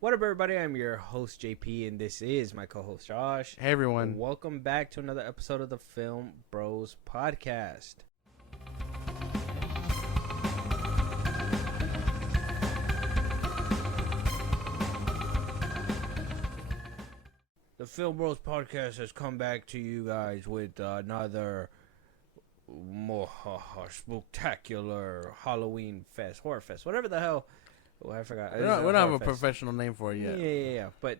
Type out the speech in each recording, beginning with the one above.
What up, everybody? I'm your host, JP, and this is my co-host, Josh. Hey, everyone. Welcome back to another episode of the Film Bros Podcast. The Film Bros Podcast has come back to you guys with another more spectacular Halloween fest, horror fest, whatever the hell. Oh, I forgot. We don't have a professional name for it yet. Yeah. But,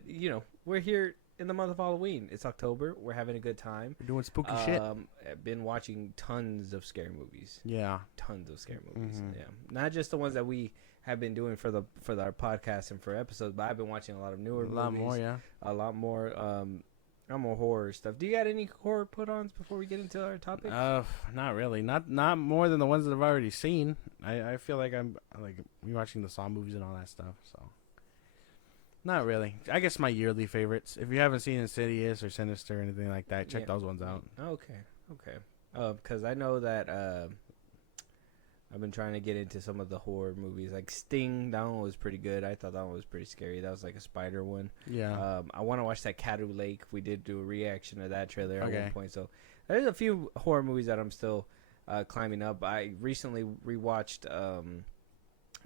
we're here in the month of Halloween. It's October. We're having a good time. We're doing spooky shit. I've been watching tons of scary movies. Yeah. Tons of scary movies. Mm-hmm. Yeah. Not just the ones that we have been doing for our podcast and for episodes, but I've been watching a lot of newer movies. A lot more, yeah. A lot more horror stuff. Do you got any horror put-ons before we get into our topic? Not really. Not more than the ones that I've already seen. I feel like I'm rewatching the Saw movies and all that stuff. So, not really. I guess my yearly favorites. If you haven't seen Insidious or Sinister or anything like that, check those ones out. Okay. Because I know that I've been trying to get into some of the horror movies, like Sting. That one was pretty good. I thought that one was pretty scary. That was like a spider one. Yeah. I want to watch that Cadu Lake. We did do a reaction to that trailer at Okay. one point. So there's a few horror movies that I'm still climbing up. I recently rewatched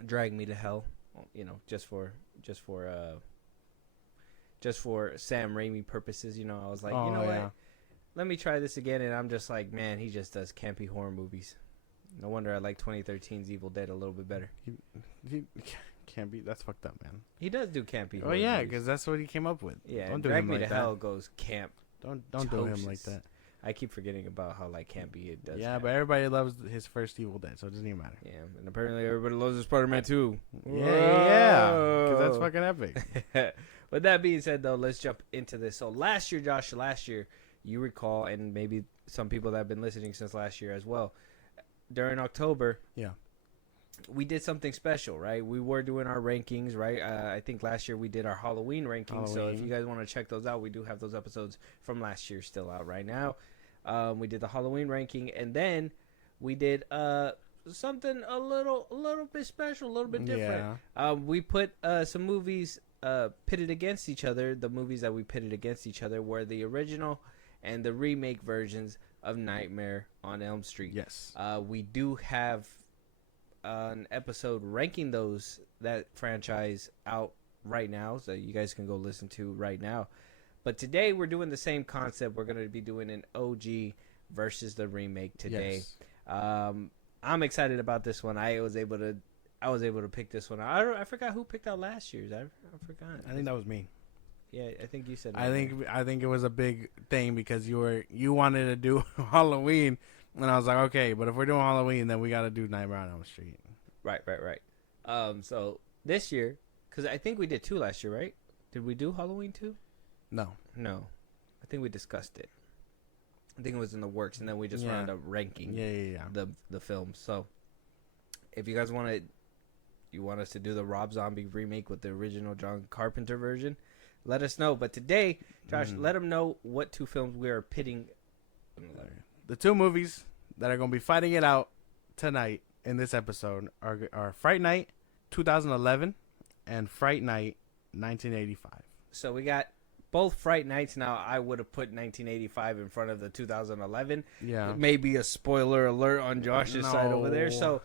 Drag Me to Hell. Just for Sam Raimi purposes. I was like, what? Let me try this again. And I'm just like, man, he just does campy horror movies. No wonder I like 2013's Evil Dead a little bit better. He can't be. That's fucked up, man. He does do campy. Oh yeah, because that's what he came up with. Yeah, don't do Drag him Me like to that. Hell goes camp. Don't do him like that. I keep forgetting about how campy it does. Yeah, but everybody loves his first Evil Dead, so it doesn't even matter. Yeah, and apparently everybody loves the Spider-Man too. Yeah, because that's fucking epic. With that being said, though, let's jump into this. So last year, Josh, you recall, and maybe some people that have been listening since last year as well, during October, we did something special, right? We were doing our rankings, right? I think last year we did our Halloween rankings. So if you guys want to check those out, we do have those episodes from last year still out right now. We did the Halloween ranking, and then we did something a little bit special, a little bit different. Yeah. We put some movies pitted against each other. The movies that we pitted against each other were the original and the remake versions of Nightmare on Elm Street. Yes. We do have an episode ranking that franchise out right now, so you guys can go listen to right now. But today we're doing the same concept. We're going to be doing an OG versus the remake today. Yes. I'm excited about this one. I was able to pick this one. I forgot who picked out last year's. I forgot. I think that was me. Yeah, I think you said. I think it was a big thing because you wanted to do Halloween, and I was like, okay, but if we're doing Halloween, then we got to do Nightmare on Elm Street. Right. So this year, because I think we did 2 last year, right? Did we do Halloween 2? No. I think we discussed it. I think it was in the works, and then we just wound up ranking. The films. So if you guys want us to do the Rob Zombie remake with the original John Carpenter version, let us know. But today, Josh, let them know what 2 films we are pitting. The 2 movies that are going to be fighting it out tonight in this episode are Fright Night 2011 and Fright Night 1985. So we got both Fright Nights. Now, I would have put 1985 in front of the 2011. Yeah. Maybe a spoiler alert on Josh's side over there. So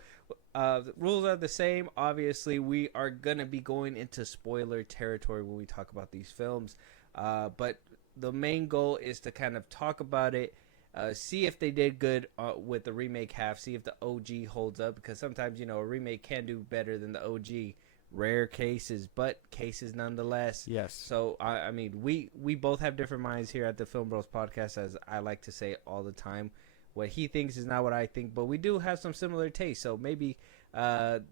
the rules are the same. Obviously, we are going to be going into spoiler territory when we talk about these films. But the main goal is to kind of talk about it, see if they did good with the remake half, see if the OG holds up. Because sometimes, a remake can do better than the OG. Rare cases, but cases nonetheless. Yes. So, I mean, we both have different minds here at the Film Bros Podcast, as I like to say all the time. What he thinks is not what I think, but we do have some similar tastes. So maybe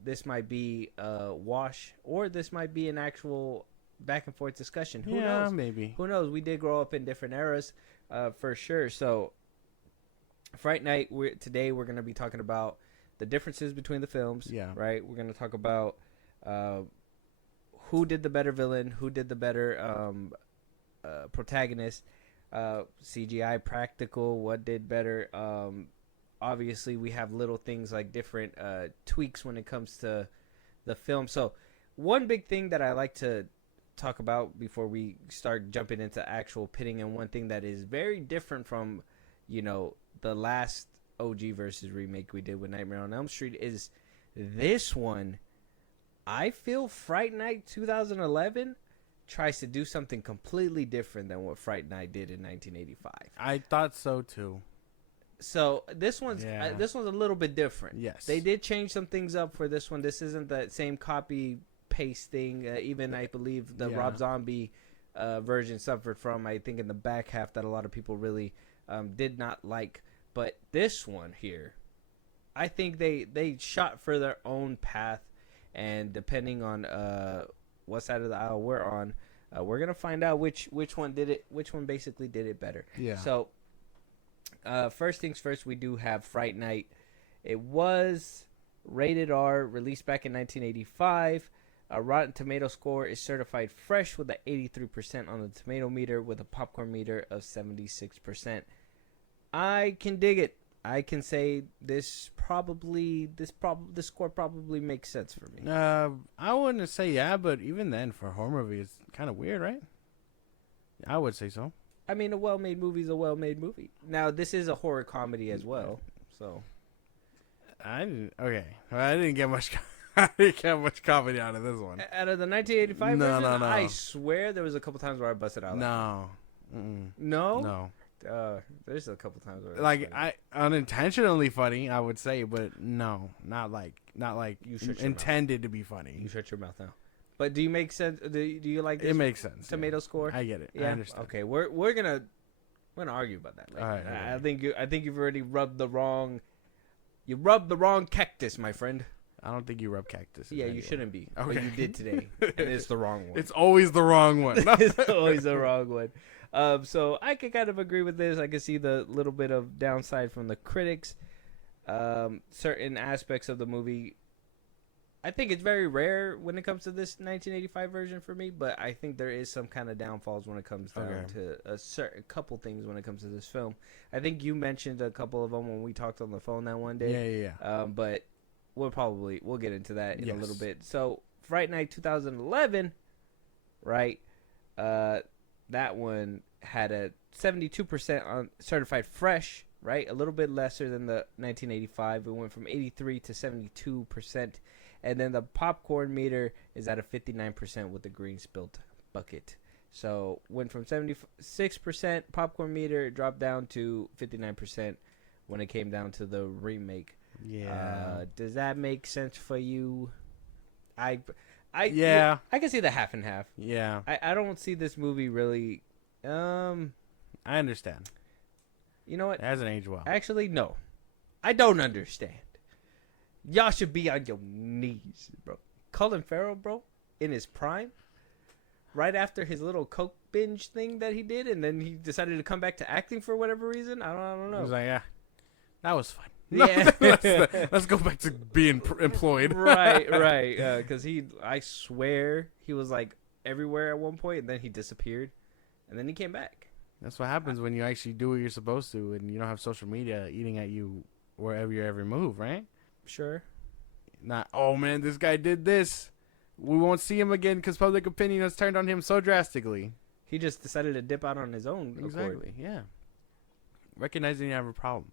this might be a wash, or this might be an actual back and forth discussion. Who knows? Maybe. Who knows? We did grow up in different eras, for sure. So, Fright Night, today we're going to be talking about the differences between the films. Yeah. Right? We're going to talk about who did the better villain, who did the better protagonist, CGI, practical, what did better. Obviously, we have little things like different tweaks when it comes to the film. So one big thing that I like to talk about before we start jumping into actual pitting, and one thing that is very different from, the last OG versus remake we did with Nightmare on Elm Street is this one. I feel Fright Night 2011 tries to do something completely different than what Fright Night did in 1985. I thought so too. So this one's a little bit different. Yes, they did change some things up for this one. This isn't that same copy paste thing. Even I believe the Rob Zombie version suffered from, I think, in the back half that a lot of people really did not like. But this one here, I think they shot for their own path, and depending on what side of the aisle we're on, we're gonna find out which one basically did it better. Yeah. So. First things first, we do have Fright Night. It was rated R, released back in 1985. A Rotten Tomato score is certified fresh with an 83% on the tomato meter with a popcorn meter of 76%. I can dig it. I can say this score probably makes sense for me. I wouldn't say yeah, but even then, for a horror movie, it's kind of weird, right? I would say so. I mean, a well-made movie is a well-made movie. Now, this is a horror comedy as well, so. I didn't get much. I didn't get much comedy out of this one. Out of the 1985 version, no. I swear there was a couple times where I busted out. No. No. There's a couple times where I unintentionally funny, I would say, but no, not like you intended to be funny. You shut your mouth now. But do you make sense? Do you like this? It makes sense. Tomato score. I get it. Yeah. I understand. Okay, we're gonna argue about that. Later. All right. I think you've already rubbed the wrong. You rubbed the wrong cactus, my friend. I don't think you rub cactus. Yeah, you shouldn't be. Okay. But you did today, and it's the wrong one. It's always the wrong one. It's always the wrong one. So I can kind of agree with this. I can see the little bit of downside from the critics. Certain aspects of the movie, I think it's very rare when it comes to this 1985 version for me, but I think there is some kind of downfalls when it comes down to a certain couple things when it comes to this film. I think you mentioned a couple of them when we talked on the phone that one day. Yeah. But we'll get into that in a little bit. So Fright Night 2011, right? That one had a 72% on certified fresh, right? A little bit lesser than the 1985. It went from 83 to 72%. And then the popcorn meter is at a 59% with the green spilt bucket. So went from 76% popcorn meter, dropped down to 59% when it came down to the remake. Yeah. Does that make sense for you? I can see the half and half. Yeah. I don't see this movie really. I understand. You know what? It hasn't aged well. Actually, no. I don't understand. Y'all should be on your knees, bro. Colin Farrell, bro, in his prime, right after his little coke binge thing that he did, and then he decided to come back to acting for whatever reason. I don't know. He was like, yeah, that was fun. Yeah. let's go back to being employed. Right. Because I swear he was like everywhere at one point, and then he disappeared, and then he came back. That's what happens when you actually do what you're supposed to, and you don't have social media eating at you wherever your every move, right? Sure. Not, oh man, this guy did this. We won't see him again because public opinion has turned on him so drastically. He just decided to dip out on his own. Exactly, yeah. Recognizing you have a problem.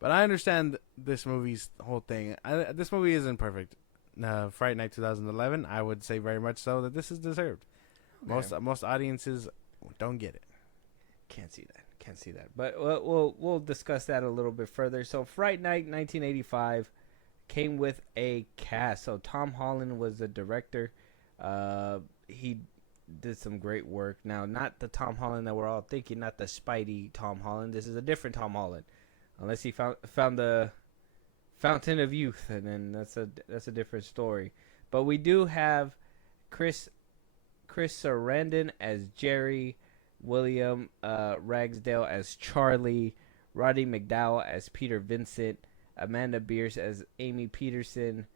But I understand this movie's whole thing. This movie isn't perfect. Fright Night 2011, I would say very much so that this is deserved. Okay. Most audiences don't get it. Can't see that. But we'll discuss that a little bit further. So Fright Night 1985 came with a cast. So Tom Holland was the director. He did some great work. Now, not the Tom Holland that we're all thinking, not the Spidey Tom Holland. This is a different Tom Holland. Unless he found the Fountain of Youth, and then that's a different story. But we do have Chris Sarandon as Jerry, William Ragsdale as Charlie, Roddy McDowall as Peter Vincent, Amanda Bierce as Amy Peterson,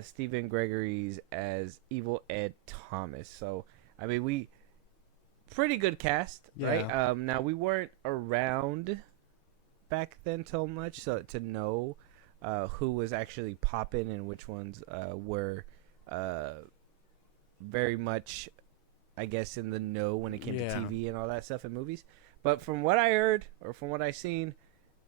Stephen Gregory's as Evil Ed Thomas. So, I mean, pretty good cast, right? Now, we weren't around back then so much to know who was actually popping and which ones were very much I guess, in the know when it came to TV and all that stuff in movies. But from what I heard or from what I seen,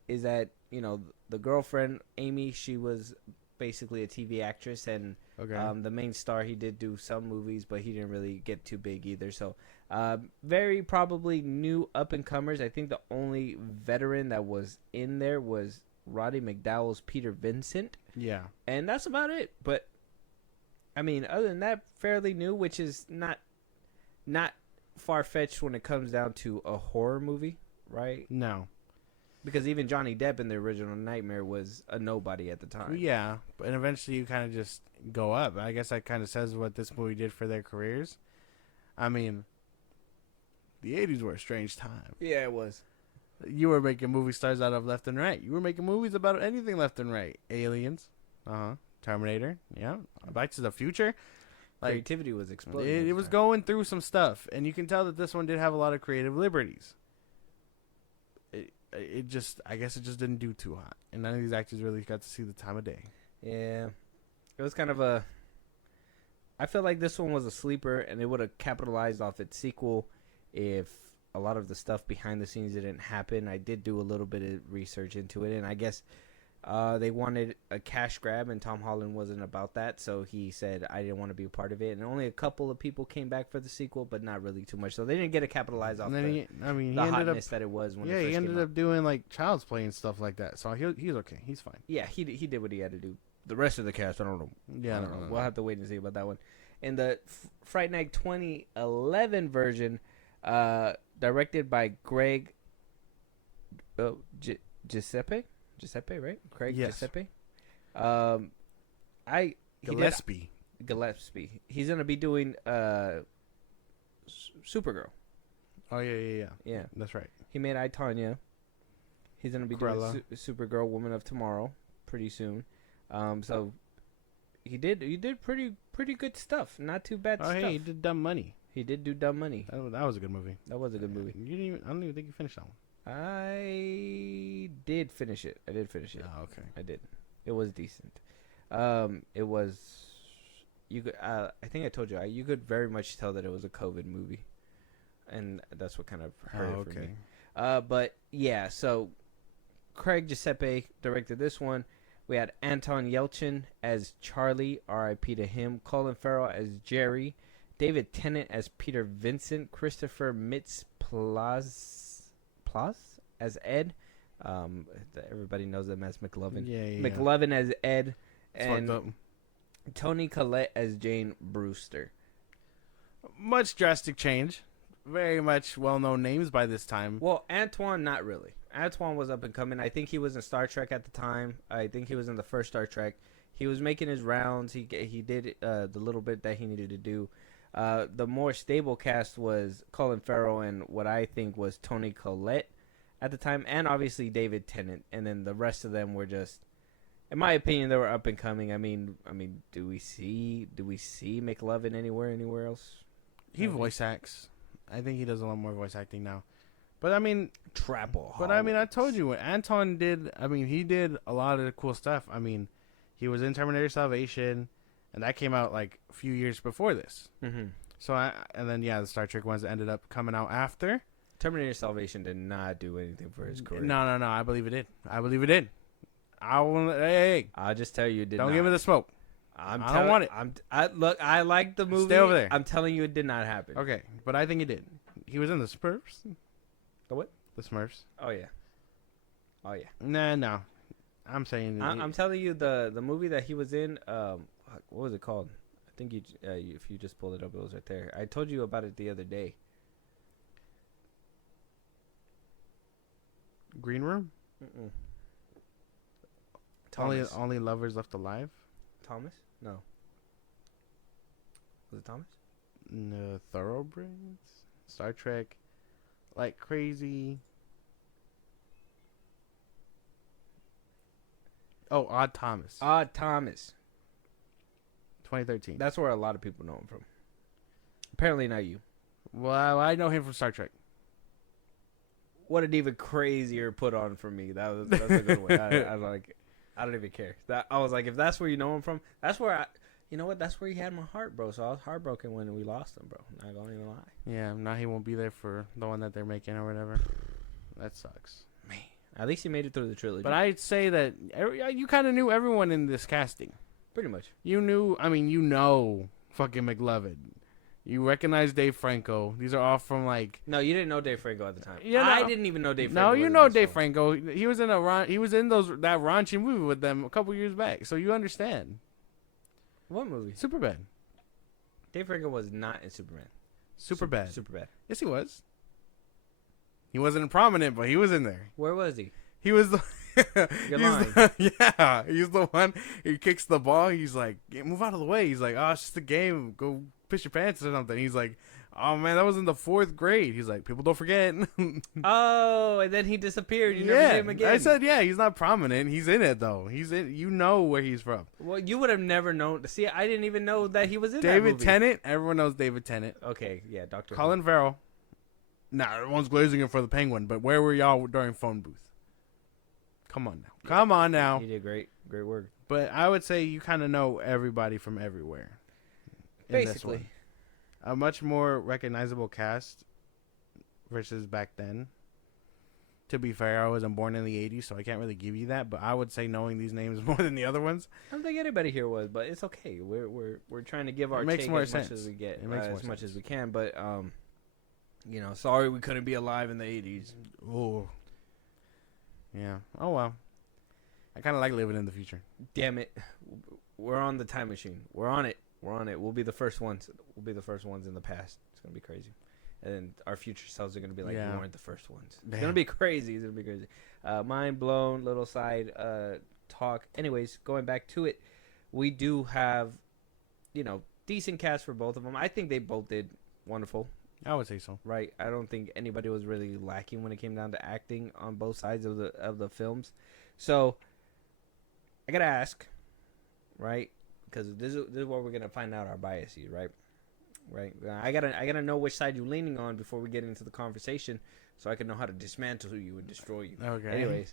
is that the girlfriend Amy, she was basically a TV actress, and the main star, he did do some movies, but he didn't really get too big either. So very probably new up and comers. I think the only veteran that was in there was Roddy McDowell's Peter Vincent. Yeah, and that's about it. But I mean, other than that, fairly new, which is not far-fetched when it comes down to a horror movie, right? No. Because even Johnny Depp in the original Nightmare was a nobody at the time. Yeah, and eventually you kind of just go up. I guess that kind of says what this movie did for their careers. I mean, the 80s were a strange time. Yeah, it was. You were making movie stars out of left and right. You were making movies about anything left and right. Aliens. Terminator. Yeah. Back to the Future. Creativity was exploding. It was going through some stuff. And you can tell that this one did have a lot of creative liberties. It just, I guess it just didn't do too hot. And none of these actors really got to see the time of day. Yeah. It was kind of I feel like this one was a sleeper, and it would have capitalized off its sequel if a lot of the stuff behind the scenes didn't happen. I did do a little bit of research into it, and I guess they wanted a cash grab, and Tom Holland wasn't about that, so he said, I didn't want to be a part of it. And only a couple of people came back for the sequel, but not really too much. So they didn't get to capitalize off the hotness that it was when it first came out. He ended up doing like Child's Play and stuff like that, so he's okay. He's fine. Yeah, he did what he had to do. The rest of the cast, I don't know. Yeah, I don't know. We'll have to wait and see about that one. In the Fright Night 2011 version, directed by Greg Giuseppe, right? Craig Giuseppe. Gillespie. He's gonna be doing Supergirl. Oh yeah. That's right. He made I, Tonya. He's gonna be doing Supergirl, Woman of Tomorrow, pretty soon. So he did pretty good stuff. Not too bad. Hey, he did Dumb Money. He did do Dumb Money. That was a good movie. That was a good movie. I don't even think you finished that one. I did finish it. Oh, okay. I did. It was decent. It was. You could. I think I told you. You could very much tell that it was a COVID movie, and that's what kind of hurt it for me. But yeah. So, Craig Giuseppe directed this one. We had Anton Yelchin as Charlie, R.I.P. to him. Colin Farrell as Jerry. David Tennant as Peter Vincent. Christopher Mintz-Plasse as Ed. Everybody knows him as McLovin. Yeah. McLovin as Ed. It's and Toni Collette as Jane Brewster. Much drastic change. Very much well-known names by this time. Well, Antoine, not really. Antoine was up and coming. I think he was in Star Trek at the time. I think he was in the first Star Trek. He was making his rounds. He did the little bit that he needed to do. The more stable cast was Colin Farrell and what I think was Toni Collette at the time, and obviously David Tennant. And then the rest of them were just, in my opinion, they were up and coming. I mean, do we see McLovin anywhere else? He voice acts. I think he does a lot more voice acting now. But I mean, Trapple. But I mean, I told you what Anton did. I mean, he did a lot of cool stuff. I mean, he was in Terminator Salvation, and that came out like a few years before this. Mm-hmm. So and then the Star Trek ones ended up coming out after. Terminator Salvation did not do anything for his career. No. I believe it did. I'll just tell you, it did not. Don't give me the smoke. I don't want it. Look, I like the movie. Stay over there. I'm telling you, it did not happen. Okay, but I think it did. He was in the Smurfs. The what? The Smurfs. Oh yeah. No. I'm saying. I'm telling you, the movie that he was in. What was it called? I think if you just pulled it up, it was right there. I told you about it the other day. Green Room. Only lovers left alive. Thomas? No. Was it Thomas? No, Thoroughbreds. Star Trek. Like crazy. Oh, Odd Thomas. 2013. That's where a lot of people know him from. Apparently not you. Well, I know him from Star Trek. What an even crazier put on for me. That's a good one. I don't even care. I was like, if that's where you know him from, that's where You know what? That's where he had my heart, bro. So I was heartbroken when we lost him, bro. Not gonna even lie. Yeah, now he won't be there for the one that they're making or whatever. That sucks. Man, at least he made it through the trilogy. But I'd say that you kind of knew everyone in this casting. Pretty much. You knew, fucking McLovin. You recognize Dave Franco. These are all from like. No, you didn't know Dave Franco at the time. Yeah, I didn't even know Dave Franco. No, you know Dave Franco. He was in that raunchy movie with them a couple years back, so you understand. What movie? Superbad. Dave Franco was not in Superman. Superbad. Superbad. Yes, he was. He wasn't prominent, but he was in there. Where was he? He was the. You're lying. He's the one. He kicks the ball. He's like, move out of the way. He's like, oh, it's just a game. Go piss your pants or something. He's like, oh man, that was in the 4th grade. He's like, people don't forget. Oh, and then he disappeared. You never see him again. I said, he's not prominent. He's in it though. He's in. You know where he's from. Well, you would have never known. See, I didn't even know that he was in David that movie. Tennant. Everyone knows David Tennant. Okay, yeah, Dr. Colin Farrell. Nah, everyone's glazing him for the Penguin. But where were y'all during Phone Booth? Come on now. Yeah, Come on now. He did great work. But I would say you kind of know everybody from everywhere. Basically. A much more recognizable cast versus back then. To be fair, I wasn't born in the 80s, so I can't really give you that. But I would say knowing these names more than the other ones. I don't think anybody here was, but it's okay. We're trying to give our take as much as we get, as much as we can. But sorry we couldn't be alive in the 80s. Oh. Yeah. Oh well. I kind of like living in the future. Damn it, we're on the time machine. We're on it. We'll be the first ones. We'll be the first ones in the past. It's gonna be crazy, and then our future selves are gonna be like, we weren't the first ones. It's gonna be crazy. It's gonna be crazy. Mind blown. Little side talk. Anyways, going back to it, we do have, decent cast for both of them. I think they both did wonderful. I would say so. Right. I don't think anybody was really lacking when it came down to acting on both sides of the films. So I gotta ask, right? Because this is where we're gonna find out our biases, right? Right. I gotta know which side you're leaning on before we get into the conversation, so I can know how to dismantle you and destroy you. Okay. Anyways,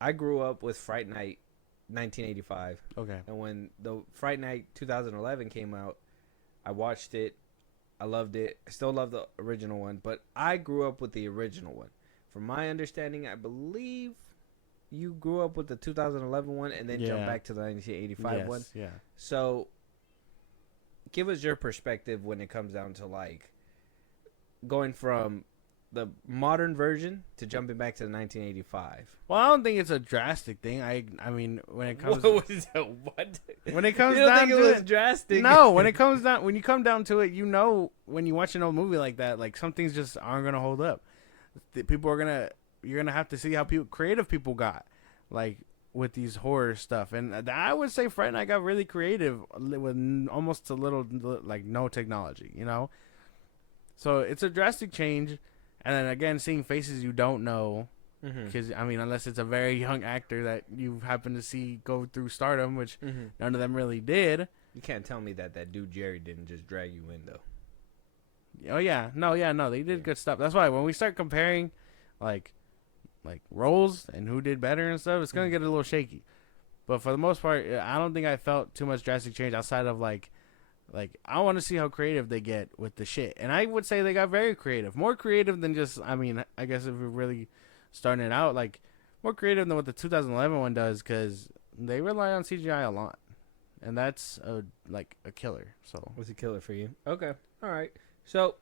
I grew up with Fright Night 1985. Okay. And when the Fright Night 2011 came out, I watched it. I loved it. I still love the original one, but I grew up with the original one. From my understanding, I believe you grew up with the 2011 one and then jumped back to the 1985 one. Yeah. So, give us your perspective when it comes down to like going from the modern version to jumping back to the 1985. Well, I don't think it's a drastic thing. I mean, when it comes, What? When it comes you don't down think it to was it, drastic? no. When you come down to it, when you watch an old movie like that, like some things just aren't gonna hold up. You're gonna have to see how creative people got, like with these horror stuff. And I would say Fright Night got really creative with almost a little like no technology, So it's a drastic change. And then again, seeing faces you don't know, because unless it's a very young actor that you happen to see go through stardom, which none of them really did. You can't tell me that dude Jerry didn't just drag you in though. Oh yeah, no, they did good stuff. That's why when we start comparing, like roles and who did better and stuff, it's gonna get a little shaky. But for the most part, I don't think I felt too much drastic change outside of like I want to see how creative they get with the shit. And I would say they got very creative. More creative than just, I guess if we're really starting it out, like more creative than what the 2011 one does, because they rely on CGI a lot. And that's a killer. So was a killer for you. Okay. All right. So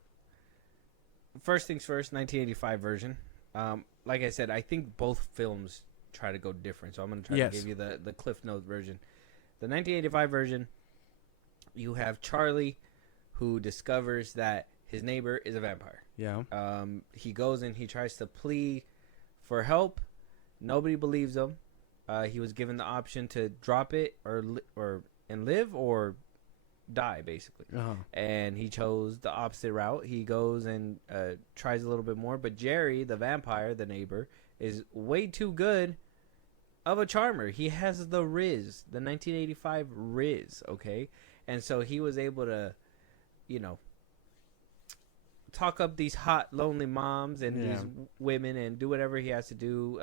first things first, 1985 version. Like I said, I think both films try to go different. So I'm going to try to give you the Cliff Note version. The 1985 version, you have Charlie, who discovers that his neighbor is a vampire. Yeah. He goes and he tries to plea for help. Nobody believes him. He was given the option to drop it and live or die, basically. Uh-huh. And he chose the opposite route. He goes and tries a little bit more. But Jerry, the vampire, the neighbor, is way too good of a charmer. He has the Riz, the 1985 Riz, okay? And so he was able to, talk up these hot, lonely moms and these women and do whatever he has to do.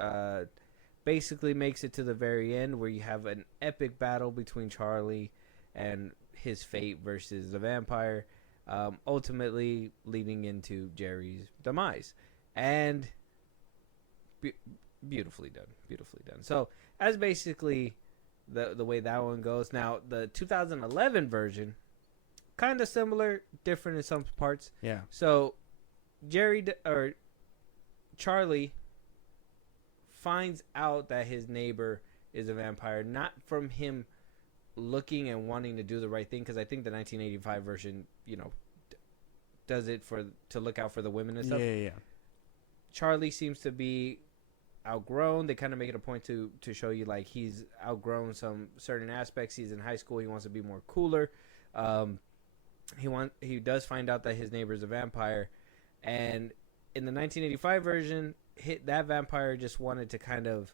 basically makes it to the very end where you have an epic battle between Charlie and his fate versus the vampire, ultimately leading into Jerry's demise. And beautifully done. So as basically the way that one goes. Now the 2011 version, kind of similar, different in some parts. Yeah. So Charlie finds out that his neighbor is a vampire, not from him looking and wanting to do the right thing, because I think the 1985 version, does it to look out for the women and stuff. Yeah. Charlie seems to be outgrown. They kind of make it a point to show you like he's outgrown some certain aspects. He's in high school. He wants to be more cooler. He does find out that his neighbor is a vampire, and in the 1985 version, that vampire just wanted to kind of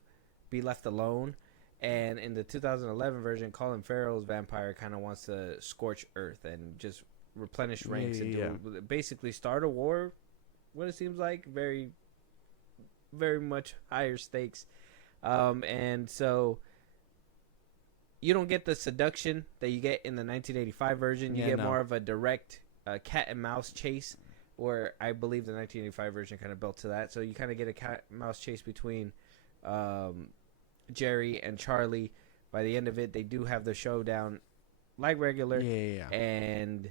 be left alone. And in the 2011 version, Colin Farrell's vampire kind of wants to scorch earth and just replenish ranks and basically start a war. What it seems like, very, very much higher stakes. And so you don't get the seduction that you get in the 1985 version. You get more of a direct cat and mouse chase, where I believe the 1985 version kind of built to that. So you kind of get a cat and mouse chase between Jerry and Charlie. By the end of it, they do have the showdown like regular. Yeah. And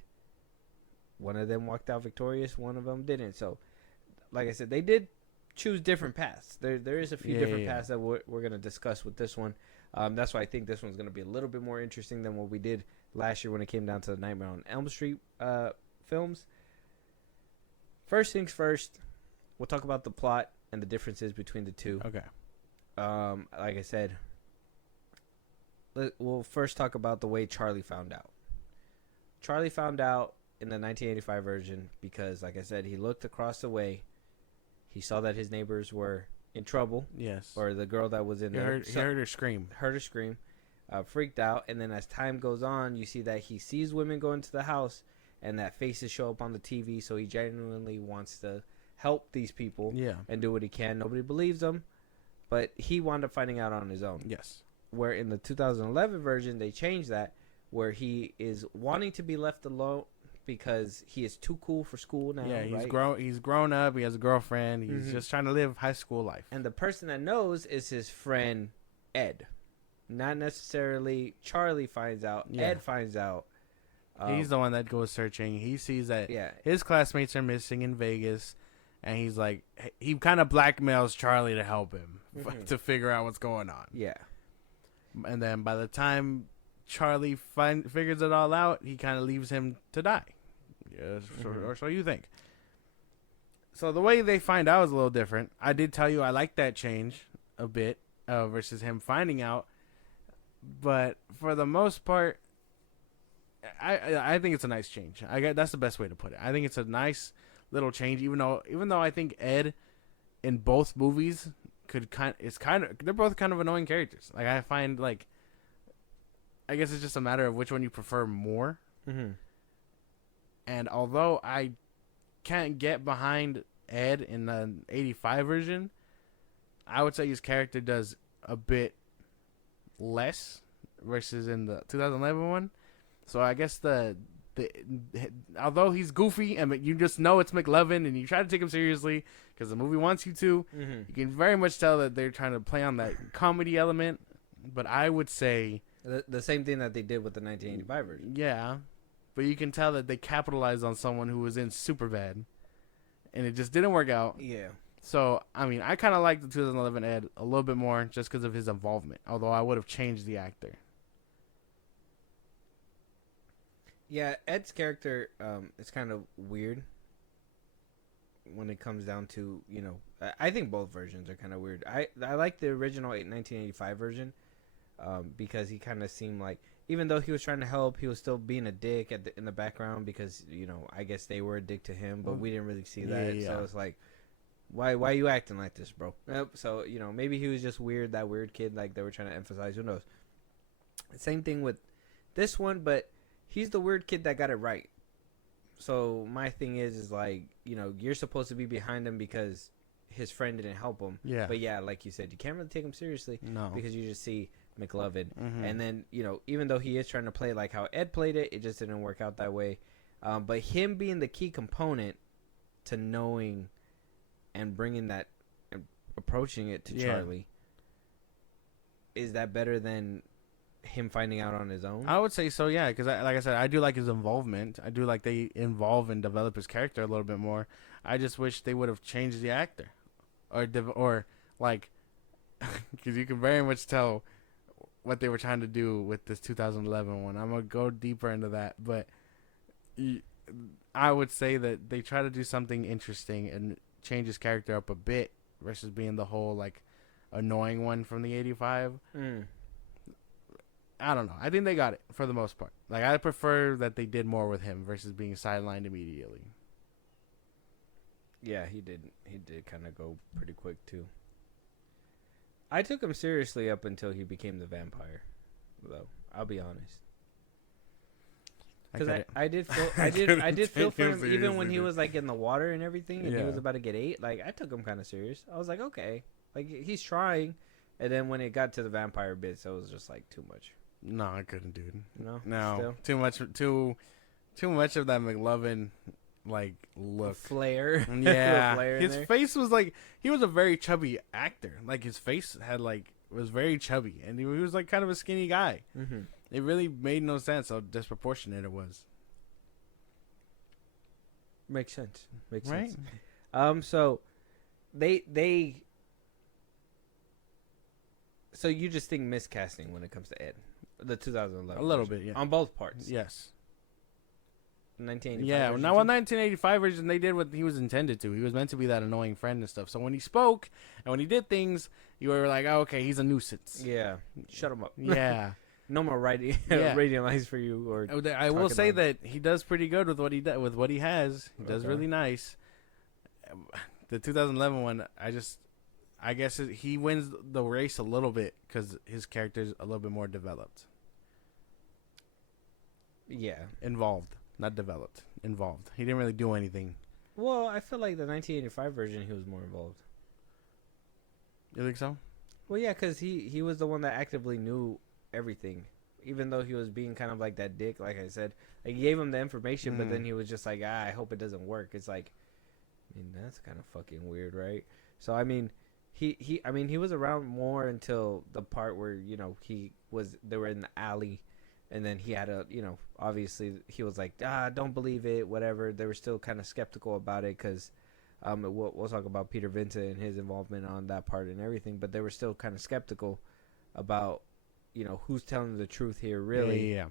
one of them walked out victorious, one of them didn't. So, like I said, they did choose different paths. There is a few different paths that we're going to discuss with this one. That's why I think this one's going to be a little bit more interesting than what we did last year when it came down to the Nightmare on Elm Street films. First things first, we'll talk about the plot and the differences between the two. Okay. Like I said, we'll first talk about the way Charlie found out. Charlie found out in the 1985 version because, like I said, he looked across the way. He saw that his neighbors were in trouble. Yes. Or the girl that was in there. He heard her scream. Freaked out. And then as time goes on, you see that he sees women go into the house and that faces show up on the TV. So he genuinely wants to help these people and do what he can. Nobody believes him. But he wound up finding out on his own. Yes. Where in the 2011 version, they changed that, where he is wanting to be left alone because he is too cool for school now. Yeah, he's grown up. He has a girlfriend. He's just trying to live high school life. And the person that knows is his friend Ed. Not necessarily Charlie finds out. Yeah. Ed finds out. He's the one that goes searching. He sees that his classmates are missing in Vegas. And he's like, he kind of blackmails Charlie to help him to figure out what's going on. Yeah. And then by the time Charlie figures it all out, he kind of leaves him to die. Yes, or so you think. So the way they find out is a little different. I did tell you I like that change a bit versus him finding out. But for the most part, I think it's a nice change. That's the best way to put it. I think it's a nice little change, even though I think Ed in both movies they're both kind of annoying characters. Like I find I guess it's just a matter of which one you prefer more. Mm-hmm. And although I can't get behind Ed in the 85 version, I would say his character does a bit less versus in the 2011 one. So I guess although he's goofy and you just know it's McLovin and you try to take him seriously because the movie wants you to, you can very much tell that they're trying to play on that comedy element. But I would say the same thing that they did with the 1985 version. Yeah, but you can tell that they capitalized on someone who was in Superbad, and it just didn't work out. Yeah. So I mean, I kind of like the 2011 Ed a little bit more just because of his involvement. Although I would have changed the actor. Yeah, Ed's character is kind of weird when it comes down to, I think both versions are kind of weird. I like the original 1985 version because he kind of seemed like, even though he was trying to help, he was still being a dick in the background because, I guess they were a dick to him, but we didn't really see that. Yeah. So it's like, why are you acting like this, bro? So, maybe he was just weird, that weird kid like they were trying to emphasize. Who knows? Same thing with this one, but he's the weird kid that got it right. So my thing is like, you're supposed to be behind him because his friend didn't help him. Yeah. But yeah, like you said, you can't really take him seriously. No. Because you just see McLovin. And then, you know, even though he is trying to play like how Ed played it, it just didn't work out that way. But him being the key component to knowing and bringing that, and approaching it to Charlie, is that better than him finding out on his own? I would say so, yeah, because like I said, I do like his involvement. I do like they involve and develop his character a little bit more. I just wish they would have changed the actor, or like, because you can very much tell what they were trying to do with this 2011 one. I'm gonna go deeper into that, but I would say that they try to do something interesting and change his character up a bit versus being the whole like annoying one from the 85. I don't know. I think they got it for the most part. Like, I prefer that they did more with him versus being sidelined immediately. Yeah, he did. He did kind of go pretty quick too. I took him seriously up until he became the vampire, though. I'll be honest. Because I did feel for him even when he was like in the water and everything, and he was about to get ate. Like, I took him kind of serious. I was like, okay, like he's trying. And then when it got to the vampire bits, it was just like too much. No, I couldn't, dude. No, still? Too much of that McLovin like look, flair. Yeah, flair his face was like, he was a very chubby actor. Like, his face had like, was very chubby, and he was like kind of a skinny guy. It really made no sense how disproportionate it was. Makes sense. Makes right? sense. So so you just think miscasting when it comes to Ed, the 2011 a little version, bit, yeah, on both parts. Yes. 1985. Yeah, now on 1985 version, they did what he was intended to. He was meant to be that annoying friend and stuff. So when he spoke and when he did things, you were like, oh, okay, he's a nuisance. Yeah, shut him up. Yeah. No more radio lines for you. Or I will say that he does pretty good with what he with what he has. He does really nice. The 2011 one, I guess he wins the race a little bit because his character's a little bit more developed. Yeah. Involved. Not developed. Involved. He didn't really do anything. Well, I feel like the 1985 version, he was more involved. You think so? Well, yeah, because he was the one that actively knew everything. Even though he was being kind of like that dick, like I said. Like, he gave him the information, but then he was just like, I hope it doesn't work. It's like, I mean, that's kind of fucking weird, right? So, I mean, he was around more until the part where, you know, they were in the alley. And then he had obviously he was like, don't believe it, whatever. They were still kind of skeptical about it because we'll talk about Peter Vincent and his involvement on that part and everything. But they were still kind of skeptical about, you know, who's telling the truth here, really. Yeah.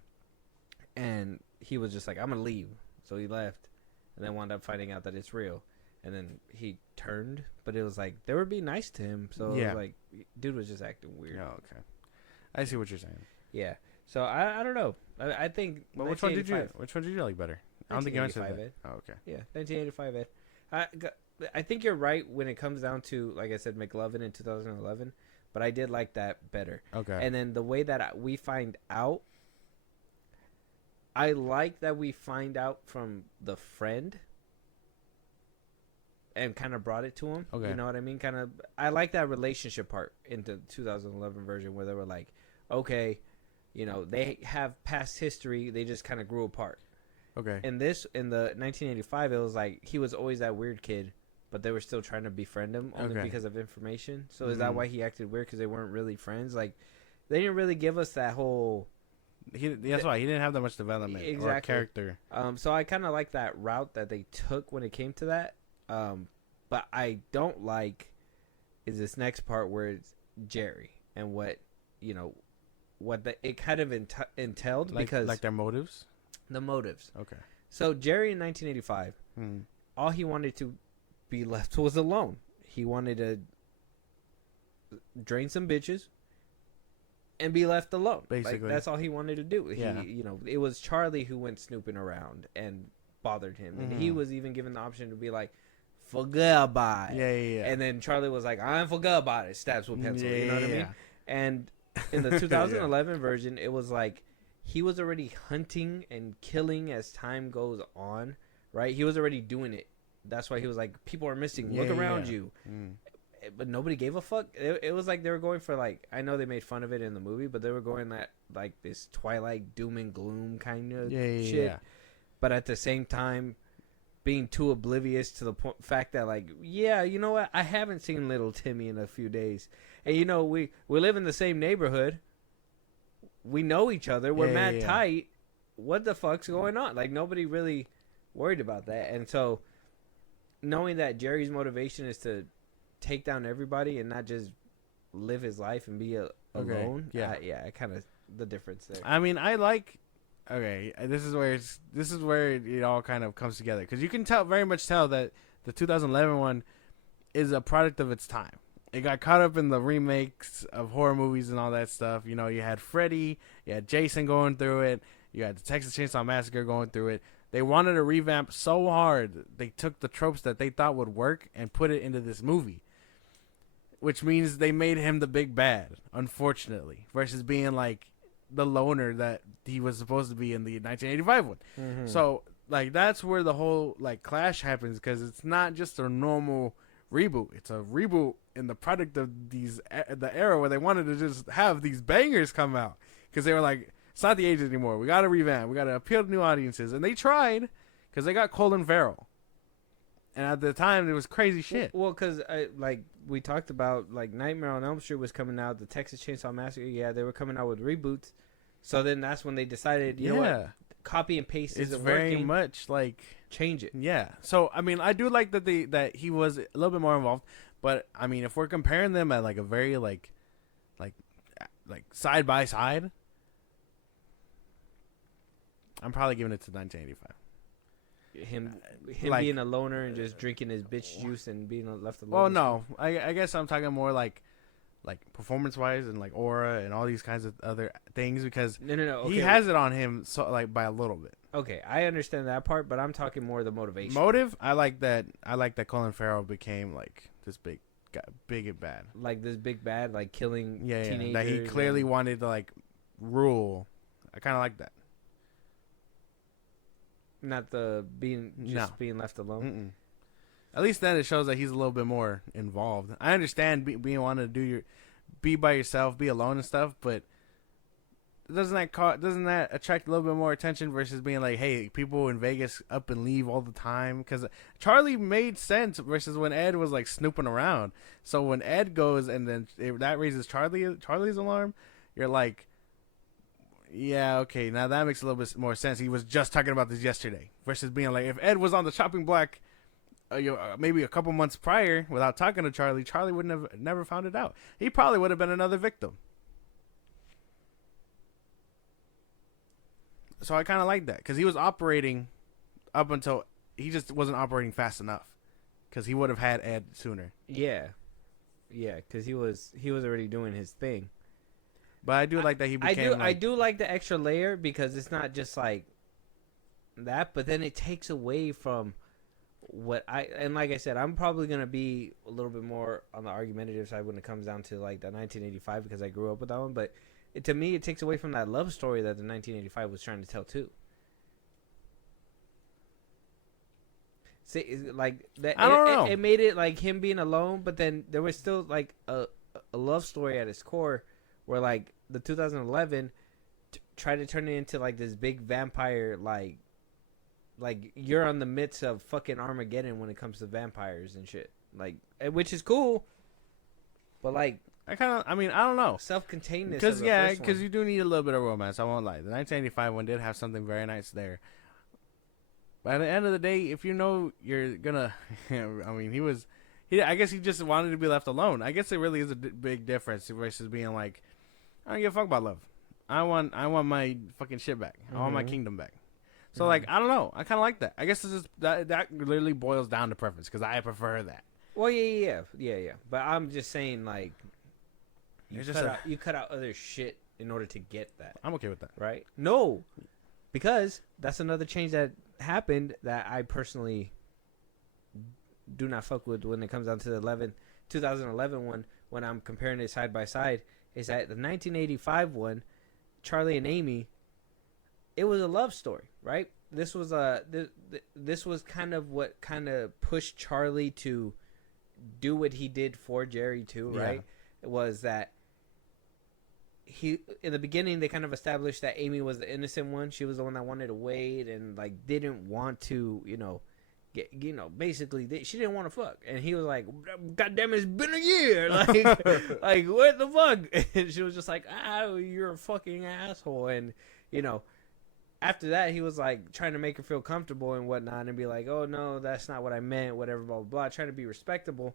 And he was just like, I'm going to leave. So he left and then wound up finding out that it's real. And then he turned, but it was like they were being nice to him. So it was like, dude was just acting weird. Oh, okay. I see what you're saying. Yeah. So I don't know. I think. But which one did you like better? I don't think you answered that. Ed. Oh, okay. Yeah, 1985 Ed. I think you're right when it comes down to, like I said, McLovin in 2011. But I did like that better. Okay. And then the way that we find out, I like that we find out from the friend. And kind of brought it to him. Okay. You know what I mean? Kind of. I like that relationship part in the 2011 version where they were like, okay. You know, they have past history. They just kind of grew apart. Okay. In the 1985, it was like he was always that weird kid, but they were still trying to befriend him only because of information. So is that why he acted weird? Because they weren't really friends? Like, they didn't really give us that whole... That's why. He didn't have that much development or character. So I kind of like that route that they took when it came to that. But I don't like is this next part where it's Jerry and what, you know... it kind of entailed because like their motives. The motives. Okay. So Jerry in 1985, all he wanted to be left was alone. He wanted to drain some bitches and be left alone. Basically, like, that's all he wanted to do. Yeah. It was Charlie who went snooping around and bothered him, and he was even given the option to be like, "Forget about it." Yeah. And then Charlie was like, "I ain't forget about it." Stabs with pencil. You know what I mean? And in the 2011 version, it was like he was already hunting and killing as time goes on, right? He was already doing it that's why he was like, people are missing. Look around you. But nobody gave a fuck. It was like they were going for like, I know they made fun of it in the movie, but they were going that like this Twilight doom and gloom kind of shit. Yeah. But at the same time, being too oblivious to the fact that like, yeah, you know what? I haven't seen little Timmy in a few days, and you know we live in the same neighborhood. We know each other. We're mad tight. What the fuck's going on? Like nobody really worried about that, and so knowing that Jerry's motivation is to take down everybody and not just live his life and be alone. I kind of the difference there. I mean, I like. Okay, this is where it all kind of comes together because you can very much tell that the 2011 one is a product of its time. It got caught up in the remakes of horror movies and all that stuff. You know, you had Freddy, you had Jason going through it, you had the Texas Chainsaw Massacre going through it. They wanted to revamp so hard, they took the tropes that they thought would work and put it into this movie. Which means they made him the big bad, unfortunately, versus being like the loner that he was supposed to be in the 1985 one. Mm-hmm. So, like, that's where the whole, like, clash happens because it's not just a normal reboot. It's a reboot in the product of the era where they wanted to just have these bangers come out because they were like, it's not the age anymore. We got to revamp. We got to appeal to new audiences. And they tried because they got Colin Farrell. And at the time, it was crazy shit. Well, because, like, we talked about, like, Nightmare on Elm Street was coming out. The Texas Chainsaw Massacre, yeah, they were coming out with reboots. So then that's when they decided, you know what, copy and paste isn't working. It's very much, like... Change it. Yeah. So, I mean, I do like that he was a little bit more involved. But, I mean, if we're comparing them at, like, a very, like side by side, I'm probably giving it to 1985. Him like, being a loner and just drinking his bitch juice and being left alone. Well, no, I guess I'm talking more like performance wise and like aura and all these kinds of other things because no, okay. He has it on him so like by a little bit. Okay, I understand that part, but I'm talking more the motivation. Motive, I like that Colin Farrell became like this big guy, big and bad, like this big bad, like killing teenagers. That he clearly wanted to like rule. I kind of like that. Not the being left alone. Mm-mm. At least then it shows that he's a little bit more involved. I understand being wanting to be by yourself, be alone and stuff, but doesn't that attract a little bit more attention versus being like, hey, people in Vegas up and leave all the time? Because Charlie made sense versus when Ed was like snooping around. So when Ed goes and then that raises Charlie's alarm, you're like, yeah, okay, now that makes a little bit more sense. He was just talking about this yesterday versus being like, if Ed was on the chopping block maybe a couple months prior without talking to Charlie, Charlie would never found it out. He probably would have been another victim. So I kind of like that because he was operating up until he just wasn't operating fast enough because he would have had Ed sooner. Yeah, because he was already doing his thing. But I do like that he became. I do like the extra layer because it's not just like that, but then it takes away from what and like I said, I'm probably gonna be a little bit more on the argumentative side when it comes down to like the 1985 because I grew up with that one. But to me, it takes away from that love story that the 1985 was trying to tell too. See, like that. I don't know. It made it like him being alone, but then there was still like a love story at its core. Where like the 2011 tried to turn it into like this big vampire like you're on the midst of fucking Armageddon when it comes to vampires and shit, like, which is cool, but like I don't know, self-containedness because you do need a little bit of romance. I won't lie, the 1985 one did have something very nice there. But at the end of the day, if you know you're gonna, I mean, I guess he just wanted to be left alone. I guess it really is a big difference versus being like, I don't give a fuck about love. I want my fucking shit back. I want my kingdom back. So like, I don't know. I kind of like that. I guess it's just that literally boils down to preference because I prefer that. Well, yeah. But I'm just saying like, you cut out other shit in order to get that. I'm okay with that. Right? No, because that's another change that happened that I personally do not fuck with when it comes down to the 2011 one. When I'm comparing it side by side, is that the 1985 one, Charlie and Amy, it was a love story, right? this was this was kind of what kind of pushed Charlie to do what he did for Jerry too, right? It was that he in the beginning they kind of established that Amy was the innocent one. She was the one that wanted to wait and like didn't want to, basically she didn't want to fuck, and he was like, "God damn it, it's been a year!" Like what the fuck? And she was just like, "You're a fucking asshole," and after that, he was like trying to make her feel comfortable and whatnot, and be like, "Oh no, that's not what I meant," whatever, blah blah blah, trying to be respectable.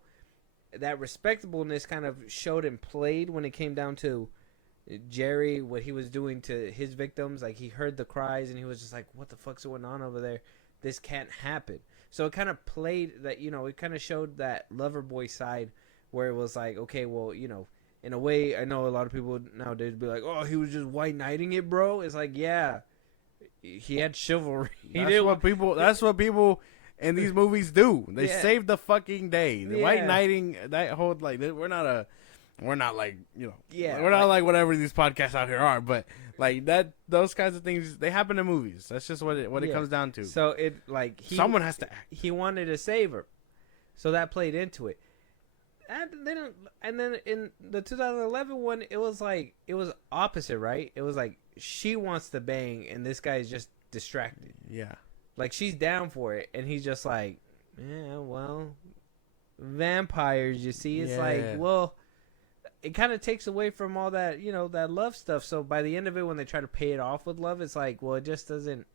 That respectableness kind of showed and played when it came down to Jerry, what he was doing to his victims. Like he heard the cries and he was just like, "What the fuck's going on over there? This can't happen." So it kind of played that, it kind of showed that lover boy side where it was like, okay, well, in a way, I know a lot of people nowadays be like, "Oh, he was just white knighting it, bro." It's like, yeah, he had chivalry. That's what people in these movies do. They save the fucking day. The white knighting, that whole we're not like we're not like whatever these podcasts out here are, but like that, those kinds of things, they happen in movies. That's just what it comes down to. So someone has to act. He wanted to save her, so that played into it. And then in the 2011 one, it was opposite, right? It was like she wants to bang, and this guy's just distracted. Yeah, like she's down for it, and he's just like, yeah, well, vampires. You see, it's like, well. It kind of takes away from all that, that love stuff. So by the end of it, when they try to pay it off with love, it's like, well, it just doesn't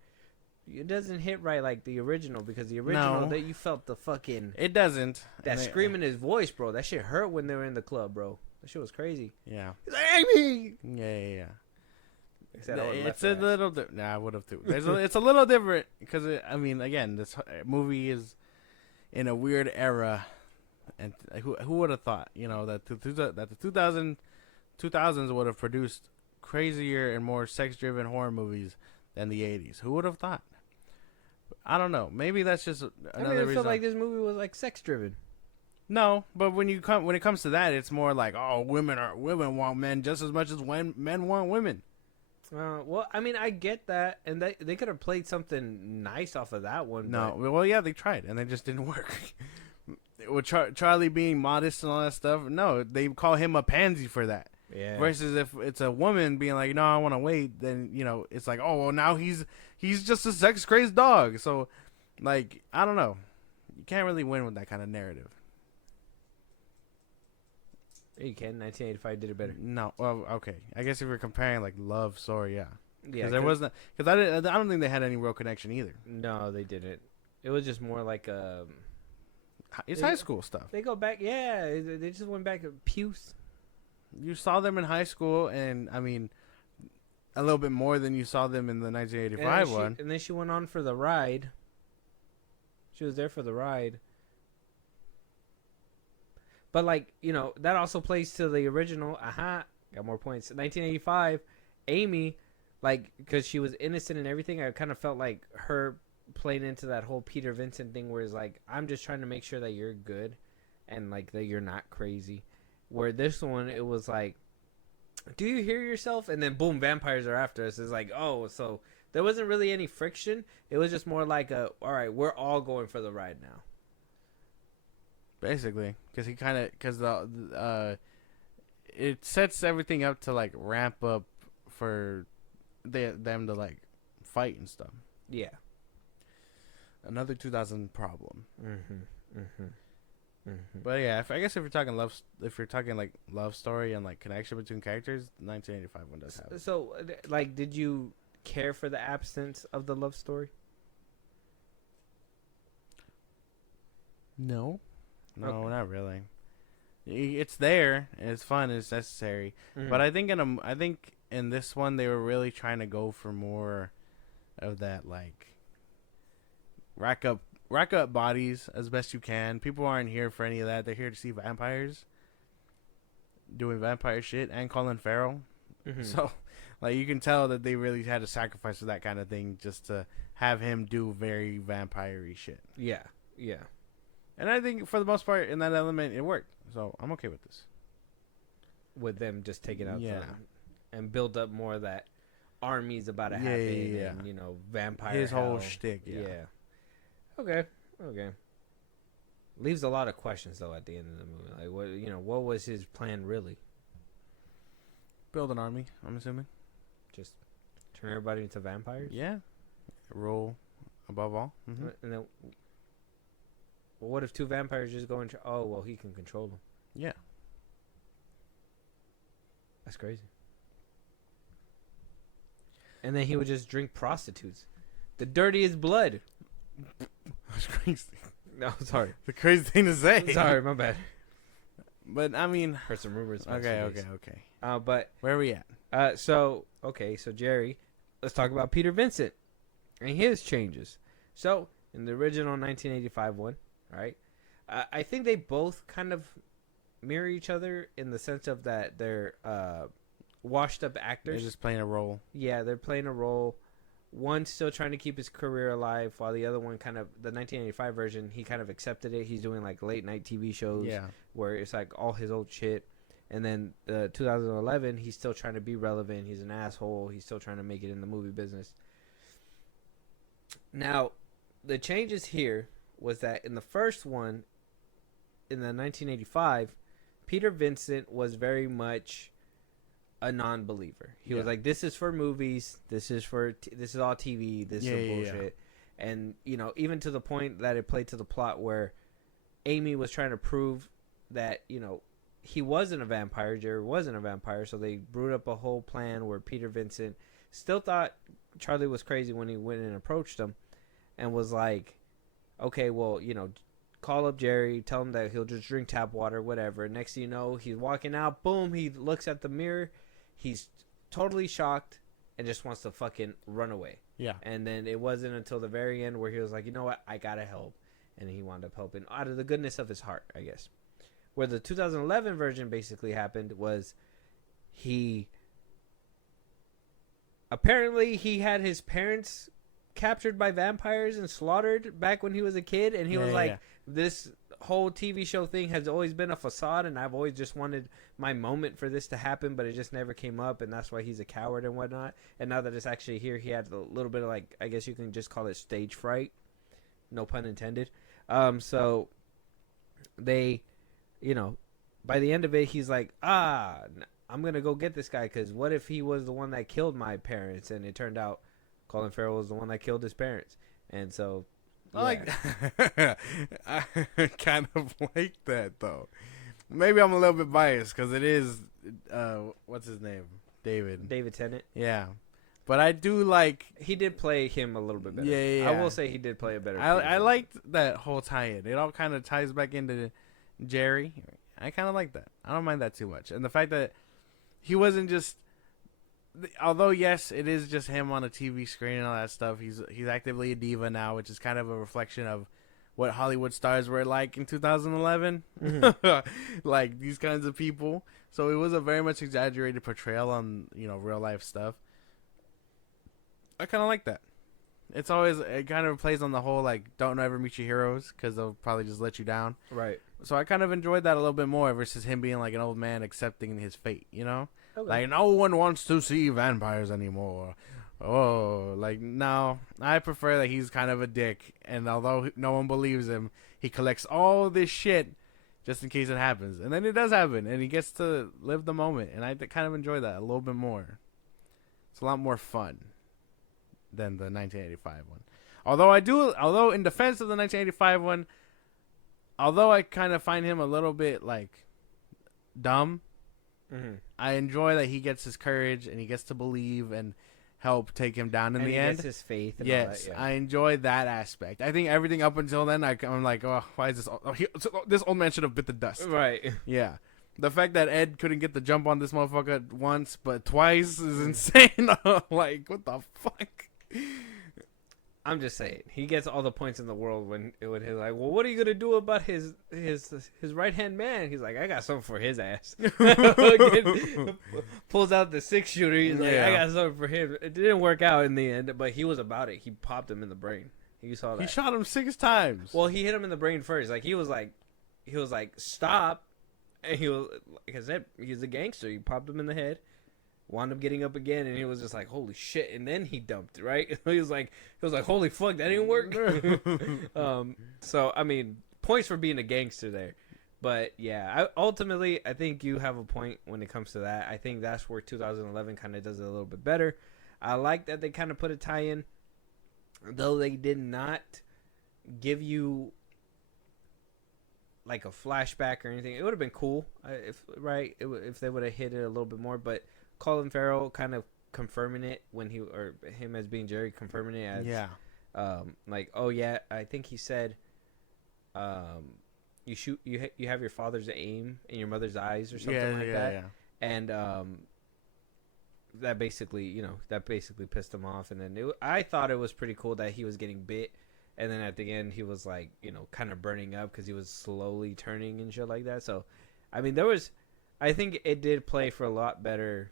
hit right like the original, because the original that you felt the fucking. It doesn't. That scream in his voice, bro. That shit hurt when they were in the club, bro. That shit was crazy. Yeah. He's like, Amy. Yeah. It's a little. I would have too. It's a little different because again, this movie is in a weird era. And who would have thought, that the 2000s would have produced crazier and more sex-driven horror movies than the 80s? Who would have thought? I don't know. Maybe that's just another reason. I felt like this movie was like sex-driven. No, but when it comes to that, it's more like, oh, women want men just as much as men want women. Well, I get that, and they could have played something nice off of that one. No, well, yeah, they tried, and they just didn't work. With Charlie being modest and all that stuff, no, they call him a pansy for that. Yeah. Versus if it's a woman being like, "No, I want to wait," then it's like, "Oh, well, now he's just a sex crazed dog." So, like, I don't know, you can't really win with that kind of narrative. You can. 1985 did it better. No, well, okay. I guess if you're comparing like love story, yeah. Yeah. There wasn't, because I don't think they had any real connection either. No, they didn't. It was just more like it's high school stuff. They go back, yeah. They just went back to Puce. You saw them in high school, and a little bit more than you saw them in the 1985 one. And then she went on for the ride. She was there for the ride. But that also plays to the original. Got more points. 1985, Amy, because she was innocent and everything. I kind of felt like her playing into that whole Peter Vincent thing where it's like, I'm just trying to make sure that you're good and that you're not crazy. Where this one, it was like, do you hear yourself? And then boom, vampires are after us. It's like, oh, so there wasn't really any friction. It was just more like all right, we're all going for the ride now. Basically, because it sets everything up to ramp up for them to fight and stuff. Yeah. Another 2000 problem. But yeah, I guess if you're talking love story and connection between characters, 1985 one does have it. So, did you care for the absence of the love story? No, okay. Not really. It's there and it's fun and it's necessary, but I think in this one they were really trying to go for more of that rack up bodies as best you can. People aren't here for any of that. They're here to see vampires doing vampire shit and Colin Farrell. So, you can tell that they really had to sacrifice for that kind of thing just to have him do very vampire-y shit. Yeah. And I think for the most part in that element it worked. So I'm okay with this. With them just taking out and build up more of that armies about to happen, and you know, vampire. His hell. whole shtick. Yeah. Okay. Leaves a lot of questions though at the end of the movie. Like, what was his plan really? Build an army. I'm assuming. Just turn everybody into vampires. Yeah. Rule above all. Mm-hmm. And then, well, what if two vampires just go into? Oh, well, he can control them. Yeah. That's crazy. And then he would just drink prostitutes. The dirtiest blood. That's crazy. No, sorry. The crazy thing to say. Sorry, my bad. But I mean, heard some rumors. Okay. But where are we at? So Jerry, let's talk about Peter Vincent and his changes. So in the original 1985 one, right? I think they both kind of mirror each other in the sense of that they're washed up actors. They're just playing a role. Yeah, they're playing a role. One still trying to keep his career alive, while the other one kind of, the 1985 version, he kind of accepted it. He's doing like late night TV shows where it's like all his old shit. And then the 2011, he's still trying to be relevant. He's an asshole. He's still trying to make it in the movie business. Now, the changes here was that in the first one, in the 1985, Peter Vincent was very much a non-believer. He was like, this is for movies. This is all TV. This is bullshit. Yeah. And, you know, even to the point that it played to the plot where Amy was trying to prove that, you know, he wasn't a vampire. Jerry wasn't a vampire. So they brewed up a whole plan where Peter Vincent still thought Charlie was crazy when he went and approached him and was like, okay, well, you know, call up Jerry, tell him that he'll just drink tap water, whatever. Next thing you know, he's walking out. Boom, he looks at the mirror. He's totally shocked and just wants to fucking run away. Yeah. And then it wasn't until the very end where he was like, you know what, I gotta help. And he wound up helping out of the goodness of his heart, I guess. Where the 2011 version basically happened was he had his parents captured by vampires and slaughtered back when he was a kid, and he was like, this whole TV show thing has always been a facade, and I've always just wanted my moment for this to happen, but it just never came up, and that's why he's a coward and whatnot. And now that it's actually here, he had a little bit of, like, I guess you can just call it stage fright, no pun intended. So they, you know, by the end of it, he's like, I'm gonna go get this guy, because what if he was the one that killed my parents? And it turned out Colin Farrell was the one that killed his parents. And so I kind of like that, though. Maybe I'm a little bit biased because it is, what's his name? David Tennant. Yeah. But I do like... He did play him a little bit better. Yeah. I will say he did play a better. I liked that whole tie-in. It all kind of ties back into Jerry. I kind of like that. I don't mind that too much. And the fact that he wasn't just... Although, yes, it is just him on a TV screen and all that stuff. He's actively a diva now, which is kind of a reflection of what Hollywood stars were like in 2011. Mm-hmm. Like, these kinds of people. So it was a very much exaggerated portrayal on, you know, real life stuff. I kind of like that. It kind of plays on the whole, like, don't ever meet your heroes because they'll probably just let you down. Right. So I kind of enjoyed that a little bit more versus him being like an old man accepting his fate, you know? Okay. Like, no one wants to see vampires anymore. Oh, like, no. I prefer that he's kind of a dick, and although no one believes him, he collects all this shit just in case it happens. And then it does happen, and he gets to live the moment, and I kind of enjoy that a little bit more. It's a lot more fun than the 1985 one. Although in defense of the 1985 one, although I kind of find him a little bit, like, dumb, mm-hmm. I enjoy that he gets his courage and he gets to believe and help take him down in the end. Gets his faith. And yes, all that, yeah. I enjoy that aspect. I think everything up until then, I'm like, oh, why is this? This old man should have bit the dust. Right. Yeah. The fact that Ed couldn't get the jump on this motherfucker once but twice is insane. Like, what the fuck? I'm just saying, he gets all the points in the world when he's like, well, what are you gonna do about his right hand man? He's like, I got something for his ass. Pulls out the 6-shooter. He's like, I got something for him. It didn't work out in the end, but he was about it. He popped him in the brain. You saw that. He shot him 6 times. Well, he hit him in the brain first. Like he was like, stop, and he was like I said, he's a gangster. He popped him in the head. wound up getting up again, and he was just like, holy shit, and then he dumped, right? He was like, holy fuck, that didn't work. So I mean, points for being a gangster there. But yeah, ultimately, I think you have a point when it comes to that. I think that's where 2011 kind of does it a little bit better. I like that they kind of put a tie-in, though they did not give you like a flashback or anything. It would have been cool if they would have hit it a little bit more. But Colin Farrell kind of confirming it or him as being Jerry confirming it as like, oh yeah, I think he said you have your father's aim in your mother's eyes or something like that. Yeah. And that basically pissed him off. And then I thought it was pretty cool that he was getting bit, and then at the end he was like, kind of burning up because he was slowly turning and shit like that. So I mean, I think it did play for a lot better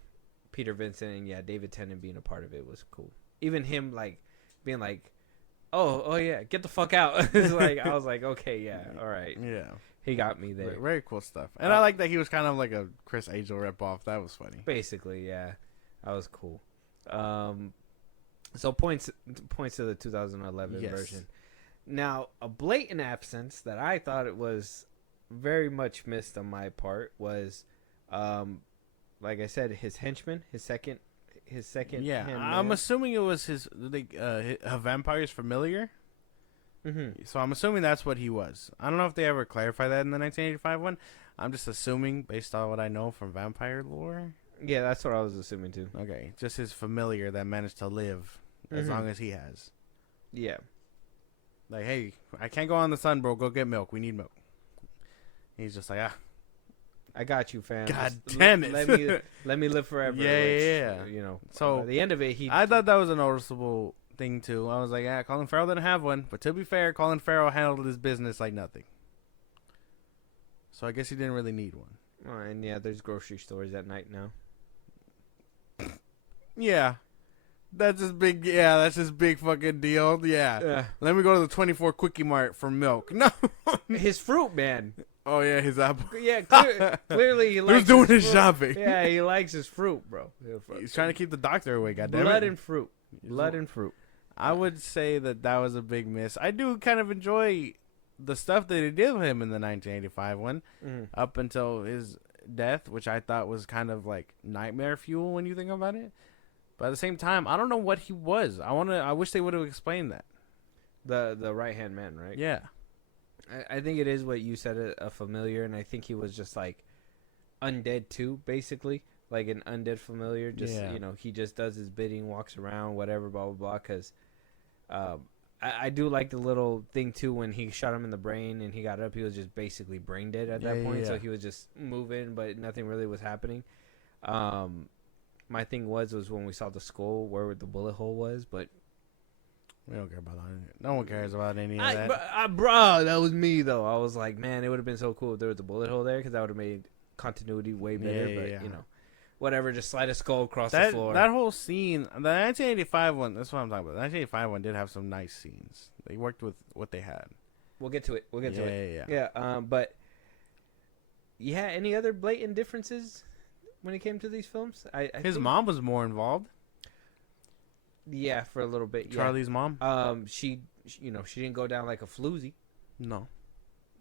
Peter Vincent, and yeah, David Tennant being a part of it was cool. Even him like being like, oh yeah, get the fuck out. It's like, I was like, okay, yeah, all right. Yeah. He got me there. Very cool stuff. And I like that he was kind of like a Chris Angel ripoff. That was funny. Basically, yeah. That was cool. So points to the 2011 version. Now, a blatant absence that I thought it was very much missed on my part was, like I said, his henchman, his second. Yeah, I'm assuming it was a vampire's familiar. Mm-hmm. So I'm assuming that's what he was. I don't know if they ever clarified that in the 1985 one. I'm just assuming based on what I know from vampire lore. Yeah, that's what I was assuming too. Okay, just his familiar that managed to live as long as he has. Yeah. Like, hey, I can't go on the sun, bro. Go get milk. We need milk. He's just like, I got you, fam. God damn it. Let me live forever. Yeah. So at the end of it, I thought that was a noticeable thing too. I was like, Colin Farrell didn't have one, but to be fair, Colin Farrell handled his business like nothing. So I guess he didn't really need one. Oh, and yeah, there's grocery stores at night now. Yeah. That's his big fucking deal. Yeah. Let me go to the 24 Quickie Mart for milk. No. His fruit, man. Oh, yeah, his apple. Yeah, clearly he likes He was doing his shopping. Yeah, he likes his fruit, bro. He's trying to keep the doctor away, goddammit. Blood and fruit. Blood and fruit. I would say that was a big miss. I do kind of enjoy the stuff that he did with him in the 1985 one, up until his death, which I thought was kind of like nightmare fuel when you think about it. But at the same time, I don't know what he was. I wish they would have explained that. The right-hand man, right? Yeah. I think it is what you said, a familiar, and I think he was just like undead too, basically. Like an undead familiar. Just, he just does his bidding, walks around, whatever, blah, blah, blah. Because I do like the little thing too when he shot him in the brain and he got up. He was just basically brain dead at that point. Yeah. So he was just moving, but nothing really was happening. My thing was when we saw the skull where the bullet hole was, but we don't care about that. No one cares about any of that. Bro, that was me though. I was like, man, it would have been so cool if there was a bullet hole there because that would have made continuity way better. But whatever, just slide a skull across the floor. That whole scene, the 1985 one. That's what I'm talking about. The 1985 one did have some nice scenes. They worked with what they had. We'll get to it. Yeah. But yeah, any other blatant differences when it came to these films? His mom was more involved. Yeah, for a little bit. Charlie's mom. She didn't go down like a floozy. No.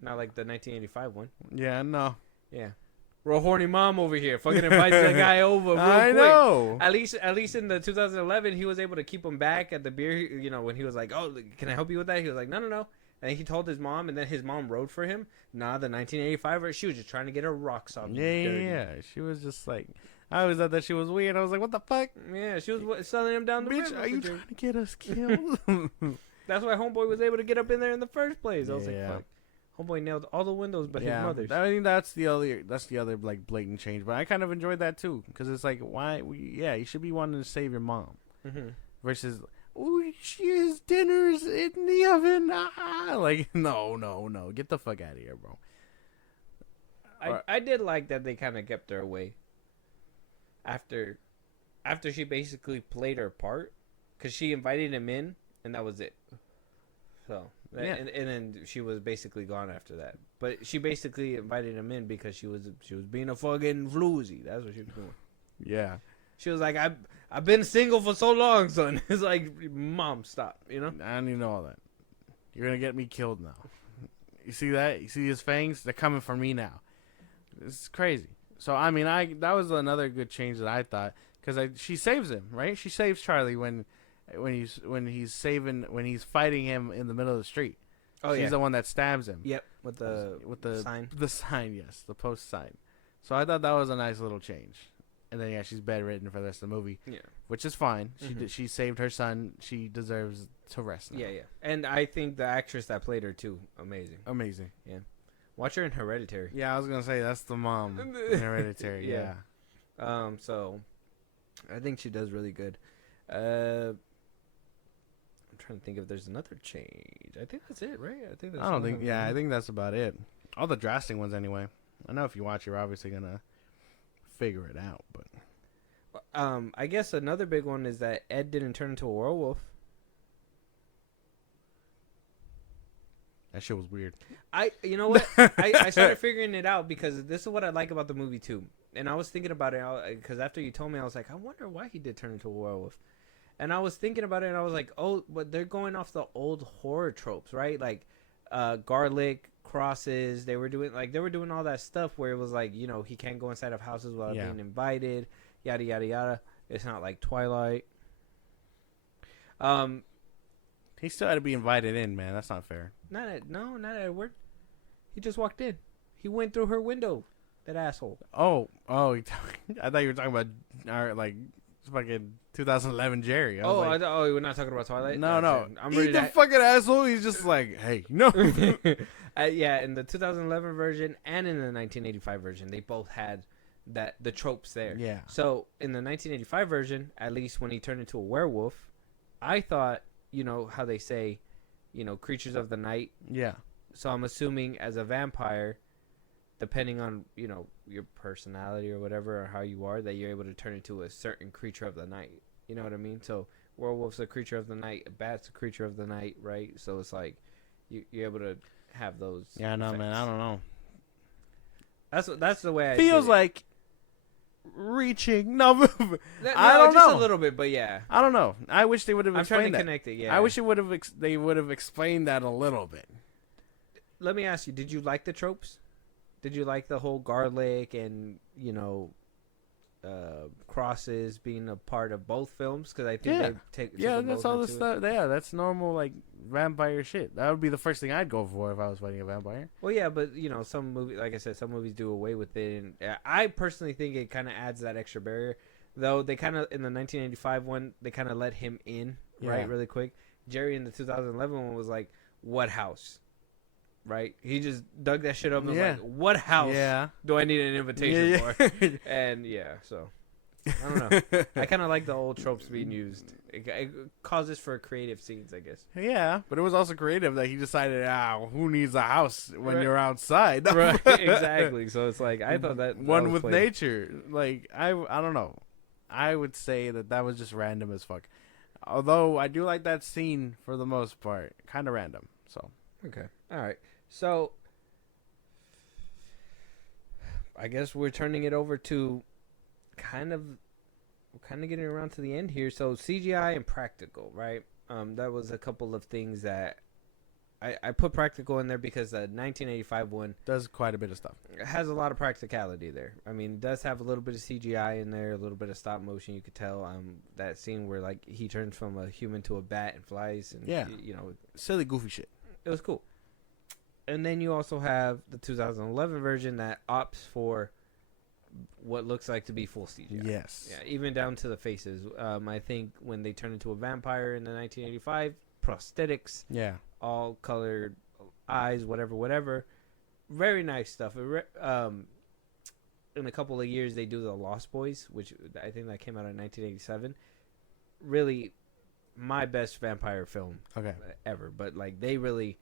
Not like the 1985 one. Yeah, no. Yeah. Real horny mom over here. Fucking invites that guy over real quick. I know. At least in the 2011, he was able to keep him back at the beer. When he was like, "Oh, can I help you with that?" He was like, "No." And he told his mom, and then his mom rode for him. Nah, the 1985, she was just trying to get her rocks off. Yeah. She was just like, I always thought that she was weird. I was like, what the fuck? Yeah, she was selling him down the river. Bitch, are you trying to get us killed? That's why Homeboy was able to get up in there in the first place. I was like, fuck. Homeboy nailed all the windows but his mother's. I think that's the other like blatant change. But I kind of enjoyed that too because it's like, you should be wanting to save your mom versus. Oh, his dinner's in the oven. Like, no. Get the fuck out of here, bro. I did like that they kind of kept her away. After she basically played her part. Because she invited him in, and that was it. So, and then she was basically gone after that. But she basically invited him in because she was being a fucking floozy. That's what she was doing. Yeah. She was like, I've been single for so long, son. It's like, Mom, stop. You know. I don't even know all that. You're gonna get me killed now. You see that? You see his fangs? They're coming for me now. It's crazy. So I mean, that was another good change that I thought because she saves him, right? She saves Charlie when he's fighting him in the middle of the street. Oh, she's the one that stabs him. Yep, with the sign. The sign, yes, the post sign. So I thought that was a nice little change. And then she's bedridden for the rest of the movie. Yeah, which is fine. She saved her son. She deserves to rest now. Yeah. And I think the actress that played her too, amazing. Yeah, watch her in Hereditary. Yeah, I was gonna say that's the mom in Hereditary. Yeah. So I think she does really good. I'm trying to think if there's another change. I think that's it, right? I think that's about it. All the drastic ones, anyway. I know if you watch, you're obviously gonna figure it out, but I guess another big one is that Ed didn't turn into a werewolf. That shit was weird. You know what? I started figuring it out because this is what I like about the movie too. And I was thinking about it because after you told me, I was like, I wonder why he did turn into a werewolf. And I was thinking about it, and I was like, oh, but they're going off the old horror tropes, right? Like garlic crosses. They were doing all that stuff where it was like, you know, he can't go inside of houses without being invited, yada yada yada. It's not like Twilight. He still had to be invited in, man. That's not fair. Not at Edward. He just walked in. He went through her window. That asshole. Oh! I thought you were talking about our fucking 2011 Jerry. We're not talking about Twilight. No. He's the fucking asshole. He's just like, hey, no. Yeah, in the 2011 version and in the 1985 version, they both had the tropes there. Yeah. So in the 1985 version, at least when he turned into a werewolf, I thought, you know how they say, you know, creatures of the night. Yeah. So I'm assuming as a vampire, depending on, you know, your personality or whatever, or how you are, that you're able to turn into a certain creature of the night. You know what I mean? So werewolf's a creature of the night, a bat's a creature of the night, right? So it's like you're able to have those. Yeah, no, man, I don't know. That's the way I feels like reaching. No, I don't know. Just a little bit, but yeah. I don't know. I wish they would have explained that. I'm trying to connect it. Yeah. I wish they would have explained that a little bit. Let me ask you: did you like the tropes? Did you like the whole garlic and, you know, crosses being a part of both films? Because I think they take that's all the stuff. Yeah, that's normal like vampire shit. That would be the first thing I'd go for if I was fighting a vampire. Well, yeah, but you know, some movies, like I said, some movies do away with it, and I personally think it kind of adds that extra barrier. Though they kind of in the 1985 one, they kind of let him in right really quick. Jerry in the 2011 one was like, "What house?" Right? He just dug that shit up and was like, what house do I need an invitation for? And so I don't know. I kind of like the old tropes being used. It causes for creative scenes, I guess. Yeah, but it was also creative that he decided, who needs a house when you're outside? Right, exactly. So it's like, I thought that one with nature. Like, I don't know. I would say that was just random as fuck. Although I do like that scene for the most part. Kind of random. So okay. All right. So, I guess we're turning it over to kind of getting around to the end here. So, CGI and practical, right? That was a couple of things that I put practical in there because the 1985 one does quite a bit of stuff. It has a lot of practicality there. I mean, it does have a little bit of CGI in there, a little bit of stop motion. You could tell that scene where like he turns from a human to a bat and flies, and you know, silly goofy shit. It was cool. And then you also have the 2011 version that opts for what looks like to be full CGI. Yes. Yeah, even down to the faces. I think when they turn into a vampire in the 1985, prosthetics. Yeah. All colored eyes, whatever. Very nice stuff. In a couple of years, they do the Lost Boys, which I think that came out in 1987. Really, my best vampire film ever. But like they really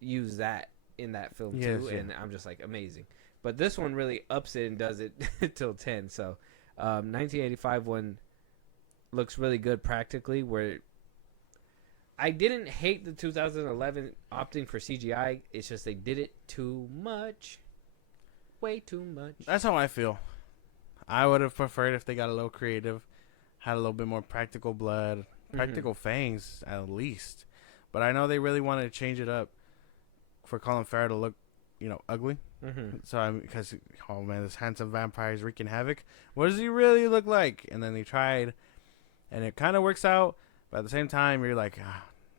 use that in that film too, and I'm just like amazing. But this one really ups it and does it till 10. So 1985 one looks really good practically, where I didn't hate the 2011 opting for CGI. It's just they did it too much. Way too much. That's how I feel. I would have preferred if they got a little creative, had a little bit more practical blood, practical fangs at least. But I know they really wanted to change it up for Colin Farrell to look, ugly. So because oh man, this handsome vampire is wreaking havoc. What does he really look like? And then they tried, and it kind of works out. But at the same time, you're like,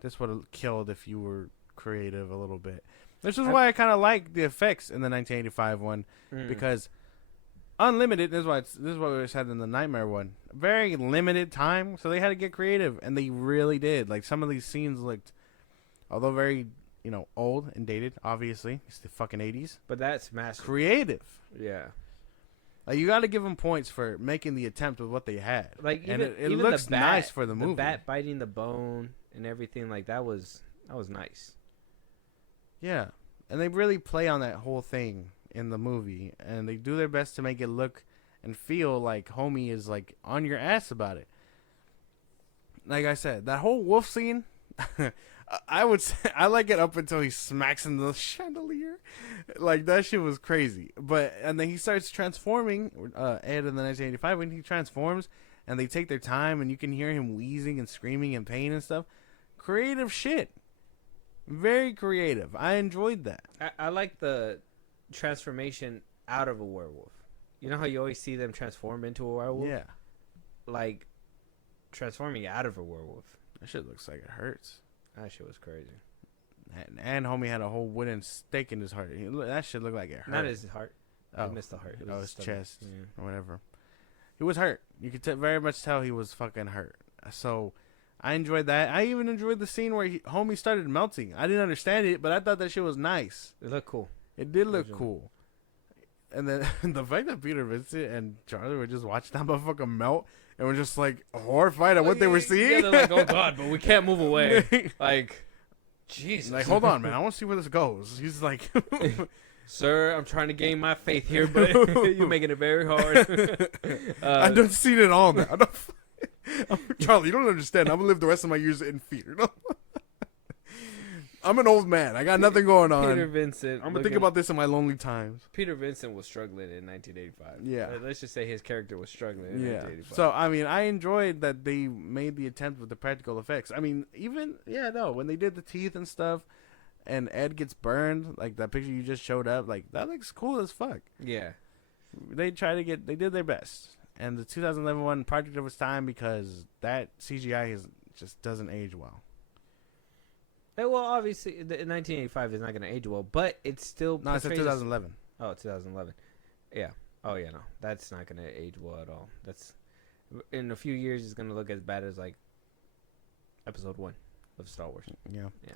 this would have killed if you were creative a little bit. This is why I kind of like the effects in the 1985 one because unlimited. This is what we said in the Nightmare one. Very limited time, so they had to get creative, and they really did. Like some of these scenes looked, although very old and dated. Obviously, it's the fucking 80s. But that's massive. Creative. Yeah. Like you got to give them points for making the attempt with what they had. Like and even, it even looks the bat, nice for the movie. The bat biting the bone and everything like that was nice. Yeah, and they really play on that whole thing in the movie, and they do their best to make it look and feel like homie is like on your ass about it. Like I said, that whole wolf scene, I would say I like it up until he smacks in the chandelier. Like that shit was crazy. And then he starts transforming. Ed in the 1985 when he transforms, and they take their time, and you can hear him wheezing and screaming in pain and stuff. Creative shit. Very creative. I enjoyed that. I like the transformation out of a werewolf. You know how you always see them transform into a werewolf? Yeah. Like, transforming out of a werewolf. That shit looks like it hurts. That shit was crazy. And homie had a whole wooden stake in his heart. That shit looked like it hurt. Not his heart. Oh. I missed the heart. It was his chest. Yeah. Or whatever. He was hurt. You could very much tell he was fucking hurt. So I enjoyed that. I even enjoyed the scene where homie started melting. I didn't understand it, but I thought that shit was nice. It looked cool. It did look cool. And then the fact that Peter Vincent and Charlie were just watching that motherfucker melt and were just like horrified at what they were seeing. Yeah, they're like, oh god, but we can't move away. Like, Jesus. Like, hold on, man. I want to see where this goes. He's like, sir, I'm trying to gain my faith here, but you're making it very hard. I don't see it all now. Charlie, you don't understand. I'm going to live the rest of my years in fear. I'm an old man. I got nothing going on. Peter Vincent. I'm going to think about this in my lonely times. Peter Vincent was struggling in 1985. Yeah. Let's just say his character was struggling in 1985. So, I mean, I enjoyed that they made the attempt with the practical effects. I mean, when they did the teeth and stuff and Ed gets burned, like that picture you just showed up, like that looks cool as fuck. Yeah. They did their best. And the 2011 one, project of its time, because that CGI just doesn't age well. Well, obviously, in 1985 is not going to age well, but it's still... No, it's 2011. Oh, 2011. Yeah. Oh, yeah, no. That's not going to age well at all. That's... In a few years, it's going to look as bad as, like, Episode 1 of Star Wars. Yeah. Yeah.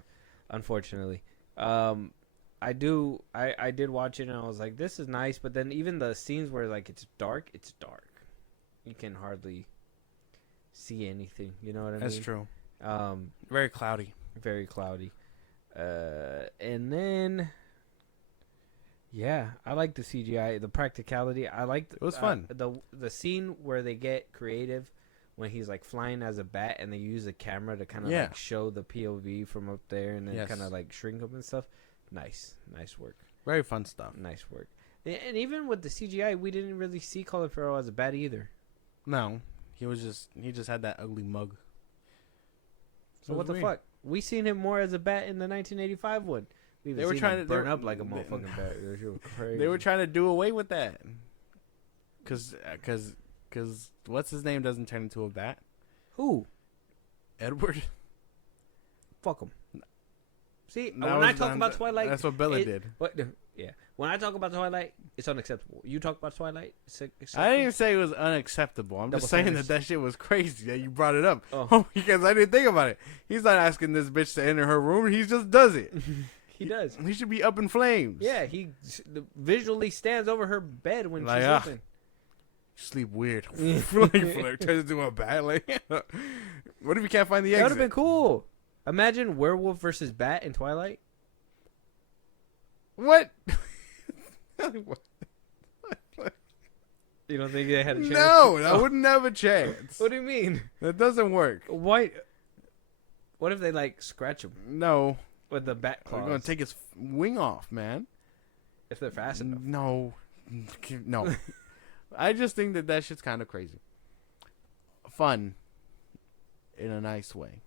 Unfortunately. I did watch it, and I was like, this is nice, but then even the scenes where, like, it's dark. You can hardly see anything. You know what I mean? That's true. Very cloudy. Very cloudy. And then, yeah, I like the CGI, the practicality. I liked it was fun. The scene where they get creative when he's like flying as a bat and they use a camera to kind of like show the POV from up there and then kind of like shrink him and stuff. Nice work. Very fun stuff. Nice work. And even with the CGI, we didn't really see Colin Farrell as a bat either. No, he just had that ugly mug. So what the fuck? We seen him more as a bat in the 1985 one. They were trying to burn up like a motherfucking bat. Crazy. They were trying to do away with that. Cause what's his name doesn't turn into a bat. Who? Edward. Fuck him. See, when I talk about Twilight, that's what Bella did. Yeah. When I talk about Twilight, it's unacceptable. You talk about Twilight, it's acceptable. I didn't even say it was unacceptable. I'm just saying that shit was crazy that you brought it up. Oh. Because I didn't think about it. He's not asking this bitch to enter her room. He just does it. He does. He should be up in flames. Yeah, he visually stands over her bed when she's sleeping. Sleep weird. Turns into a bat. Like, what if you can't find the exit? That would have been cool. Imagine werewolf versus bat in Twilight. What? You don't think they had a chance? No, I wouldn't have a chance. What do you mean? That doesn't work. Why? What if they like scratch him? No. With the bat claws. They're gonna take his wing off, man. If they're fast enough. No. I just think that shit's kind of crazy. Fun. In a nice way.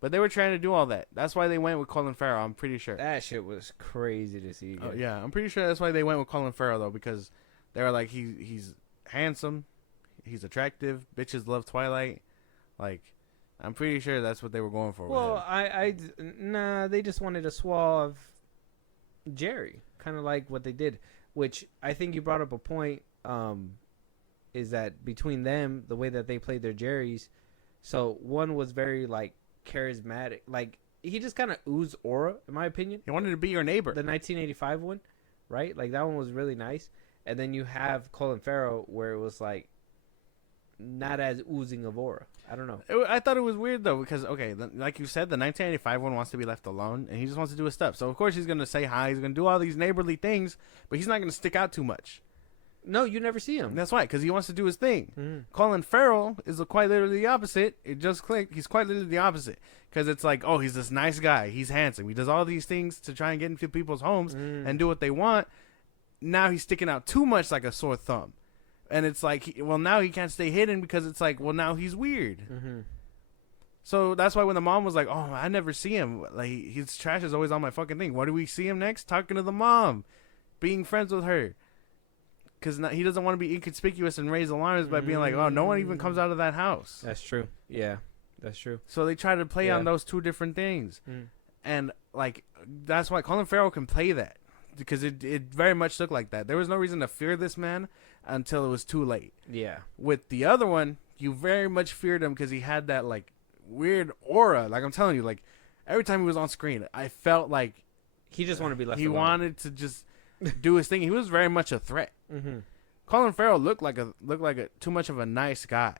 But they were trying to do all that. That's why they went with Colin Farrell, I'm pretty sure. That shit was crazy to see. Oh, yeah, I'm pretty sure that's why they went with Colin Farrell, though, because they were like, he's handsome, he's attractive, bitches love Twilight. Like, I'm pretty sure that's what they were going for. Well, nah, they just wanted a suave Jerry, kind of like what they did, which I think you brought up a point, is that between them, the way that they played their Jerrys, so one was very, like, charismatic. Like, he just kind of oozed aura, in my opinion. He wanted to be your neighbor. The 1985 one, right? Like, that one was really nice. And then you have Colin Farrell, where it was, like, not as oozing of aura. I don't know. I thought it was weird, though, because, okay, like you said, the 1985 one wants to be left alone, and he just wants to do his stuff. So, of course, he's going to say hi. He's going to do all these neighborly things, but he's not going to stick out too much. No, you never see him. That's right, because he wants to do his thing. Mm-hmm. Colin Farrell is quite literally the opposite. It just clicked. He's quite literally the opposite. Because it's like, oh, he's this nice guy. He's handsome. He does all these things to try and get into people's homes and do what they want. Now he's sticking out too much like a sore thumb. And it's like, well, now he can't stay hidden because it's like, well, now he's weird. Mm-hmm. So that's why when the mom was like, oh, I never see him. Like, his trash is always on my fucking thing. Why do we see him next? Talking to the mom. Being friends with her. Because he doesn't want to be inconspicuous and raise alarms by being like, oh, no one even comes out of that house. That's true. Yeah, that's true. So they try to play on those two different things. And, like, that's why Colin Farrell can play that. Because it very much looked like that. There was no reason to fear this man until it was too late. Yeah. With the other one, you very much feared him because he had that, like, weird aura. Like, I'm telling you, like, every time he was on screen, I felt like he just wanted to be left alone. He wanted to just do his thing. He was very much a threat. Mm-hmm. Colin Farrell looked like a too much of a nice guy,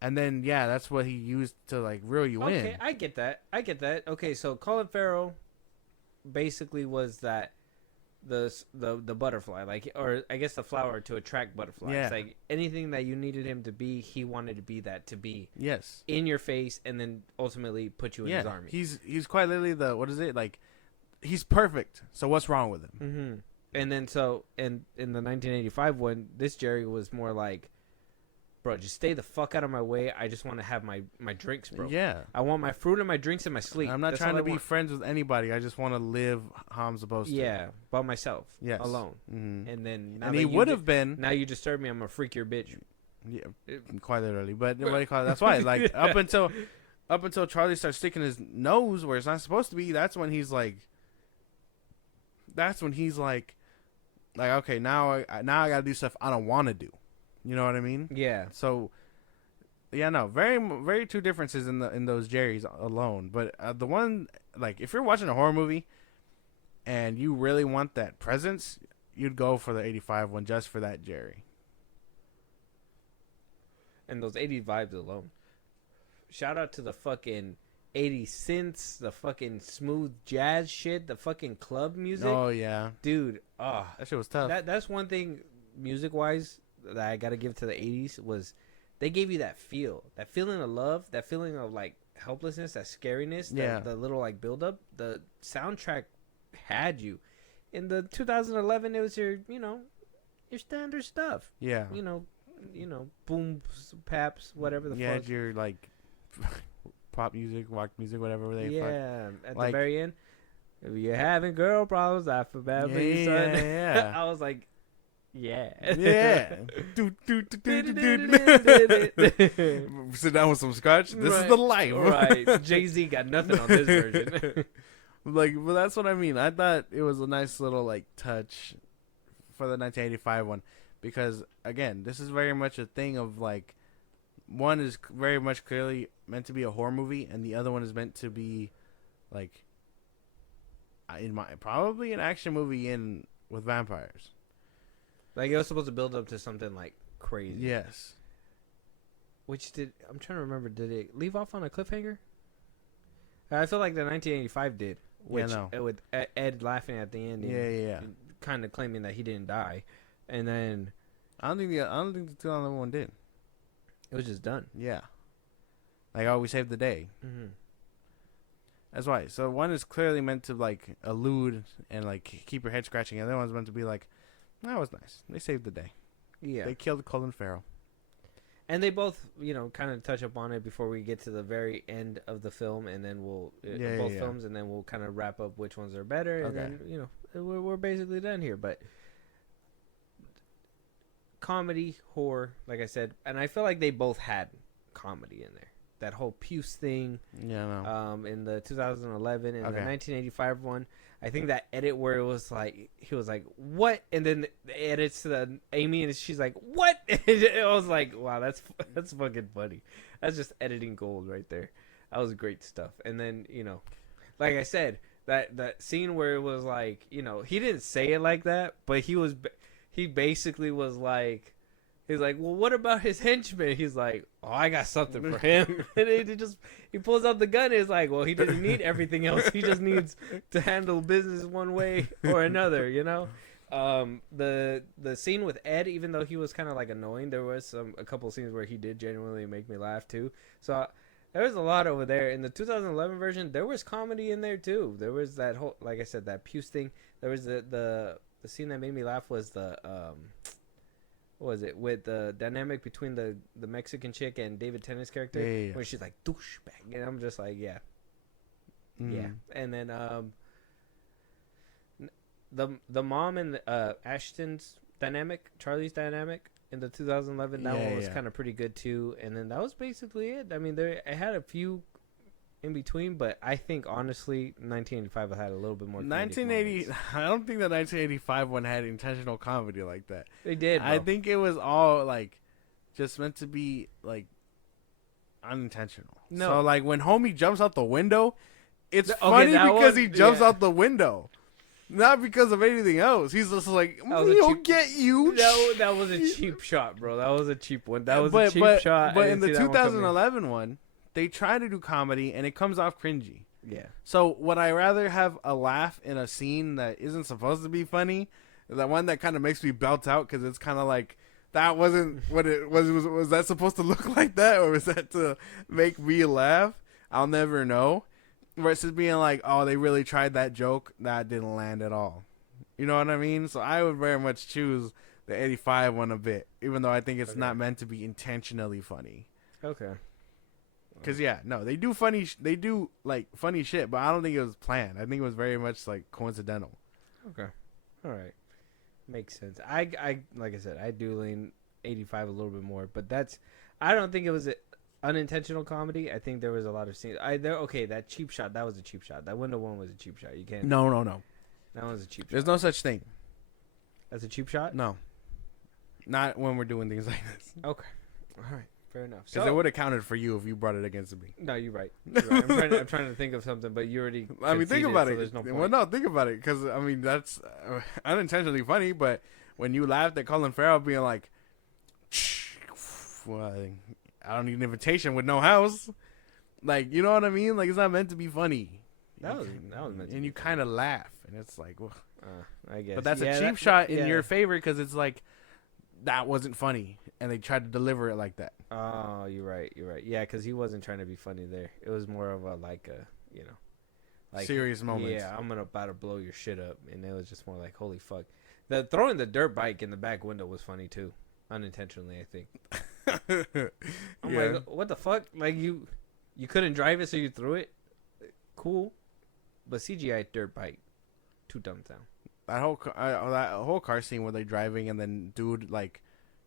and then that's what he used to like reel you in. Okay, I get that. Okay, so Colin Farrell basically was that the butterfly, like, or I guess the flower to attract butterflies. Yeah. Like anything that you needed him to be, he wanted to be that, to be in your face, and then ultimately put you in his army. He's quite literally he's perfect. So what's wrong with him? Mm-hmm. And then so in the 1985 one, this Jerry was more like, bro, just stay the fuck out of my way. I just want to have my drinks, bro. Yeah. I want my fruit and my drinks in my sleep. I'm not trying to be friends with anybody. I just want to live how I'm supposed to. Yeah, by myself. Yes. Alone. Mm-hmm. And then and he would have been. Now you disturb me. I'm gonna freak your bitch. Yeah, quite literally. But what do you call it? That's why. Like up until Charlie starts sticking his nose where it's not supposed to be. That's when he's like, okay, now I gotta do stuff I don't want to do. You know what I mean? Yeah. So, no, very, very two differences in those Jerrys alone. But the one, like, if you're watching a horror movie and you really want that presence, you'd go for the 85 one just for that Jerry. And those 80s vibes alone. Shout out to the fucking 80 synths, the fucking smooth jazz shit, the fucking club music. Oh, yeah. Dude, that shit was tough. That's one thing, music-wise, that I gotta give to the 80s was they gave you that feeling of love, that feeling of, like, helplessness, that scariness, the little, like, build-up. The soundtrack had you. In the 2011, it was your standard stuff. Yeah. You know, boom, paps, whatever the fuck. Yeah, your, like, pop music, rock music, whatever they fuck. At the very end, if you're having girl problems, I feel bad for you, son. Yeah. I was like, yeah. Sit down with some scotch. This is the life. Right. Jay-Z got nothing on this version. But that's what I mean. I thought it was a nice little, like, touch for the 1985 one. Because, again, this is very much a thing of, like, one is very much clearly meant to be a horror movie, and the other one is meant to be, like, probably an action movie with vampires. Like, it was supposed to build up to something, like, crazy. Yes. I'm trying to remember, did it leave off on a cliffhanger? I feel like the 1985 did. With Ed laughing at the end. And kind of claiming that he didn't die. And then I don't think the 2011 one did. It was just done. Yeah. Like, oh, we saved the day. Mm-hmm. That's why. So one is clearly meant to, like, allude and, like, keep your head scratching. And the other one's meant to be like, that was nice. They saved the day. Yeah. They killed Colin Farrell. And they both, kind of touch up on it before we get to the very end of the film, and then we'll both films, and then we'll kind of wrap up which ones are better, and then we're basically done here. But comedy, horror, like I said, and I feel like they both had comedy in there. That whole Puce thing, in the 2011 and the 1985 one. I think that edit where it was like he was like what, and then the edits to the Amy and she's like what. It was like, wow, that's fucking funny. That's just editing gold right there. That was great stuff. And then like I said, that scene where it was like he didn't say it like that, but he basically was like. He's like, well, what about his henchman? He's like, oh, I got something for him. And he pulls out the gun. And he's like, well, he doesn't need everything else. He just needs to handle business one way or another, The scene with Ed, even though he was kind of like annoying, there was a couple of scenes where he did genuinely make me laugh too. So there was a lot over there. In the 2011 version, there was comedy in there too. There was that whole, like I said, that Puce thing. There was the scene that made me laugh was the what was it with the dynamic between the Mexican chick and David Tennant's character, where she's like douchebag, and I'm just like, yeah. And then the mom and Ashton's dynamic, Charlie's dynamic in the 2011, that one was kind of pretty good too. And then that was basically it. I mean, I had a few in between, but I think honestly 1985 had a little bit more. 1980, I don't think the 1985 one had intentional comedy like that. They did, bro. I think it was all like just meant to be like unintentional. No, so like when homie jumps out the window, it's funny because he jumps out the window, not because of anything else. He's just like, he'll get you. That was a cheap shot, bro. That was a cheap one. That was a cheap shot. But in the 2011 one. They try to do comedy, and it comes off cringy. Yeah. So would I rather have a laugh in a scene that isn't supposed to be funny, the one that kind of makes me belt out because it's kind of like, that wasn't what it was. Was that supposed to look like that, or was that to make me laugh? I'll never know. Versus being like, oh, they really tried that joke. That didn't land at all. You know what I mean? So I would very much choose the 85 one a bit, even though I think it's not meant to be intentionally funny. Okay. Cause they do funny shit, but I don't think it was planned. I think it was very much like coincidental. Okay, all right, makes sense. I like I said, I do lean 85 a little bit more, but I don't think it was an unintentional comedy. I think there was a lot of scenes. That cheap shot, that was a cheap shot. That window one was a cheap shot. You can't. No. That was a cheap shot. There's no such thing. That's a cheap shot? No. Not when we're doing things like this. Okay, all right. Fair enough. Because it would have counted for you if you brought it against me. No, you're right. I'm trying to think of something, but you already. I mean, think about so it. There's no point. Well, no, think about it. Because, I mean, that's unintentionally funny, but when you laughed at Colin Farrell being like, well, I don't need an invitation with no house. Like, you know what I mean? Like, it's not meant to be funny. That was meant to be. And you kind of laugh, and it's like, I guess. But that's a cheap shot in your favor because it's like, that wasn't funny, and they tried to deliver it like that. Oh, you're right. Yeah, because he wasn't trying to be funny there. It was more of a like serious moment. Yeah, I'm about to blow your shit up, and it was just more like, holy fuck. The throwing the dirt bike in the back window was funny too, unintentionally, I think. I'm like, what the fuck? Like you couldn't drive it, so you threw it. Cool, but CGI dirt bike, too dumb down. That whole car scene where they're driving and then dude like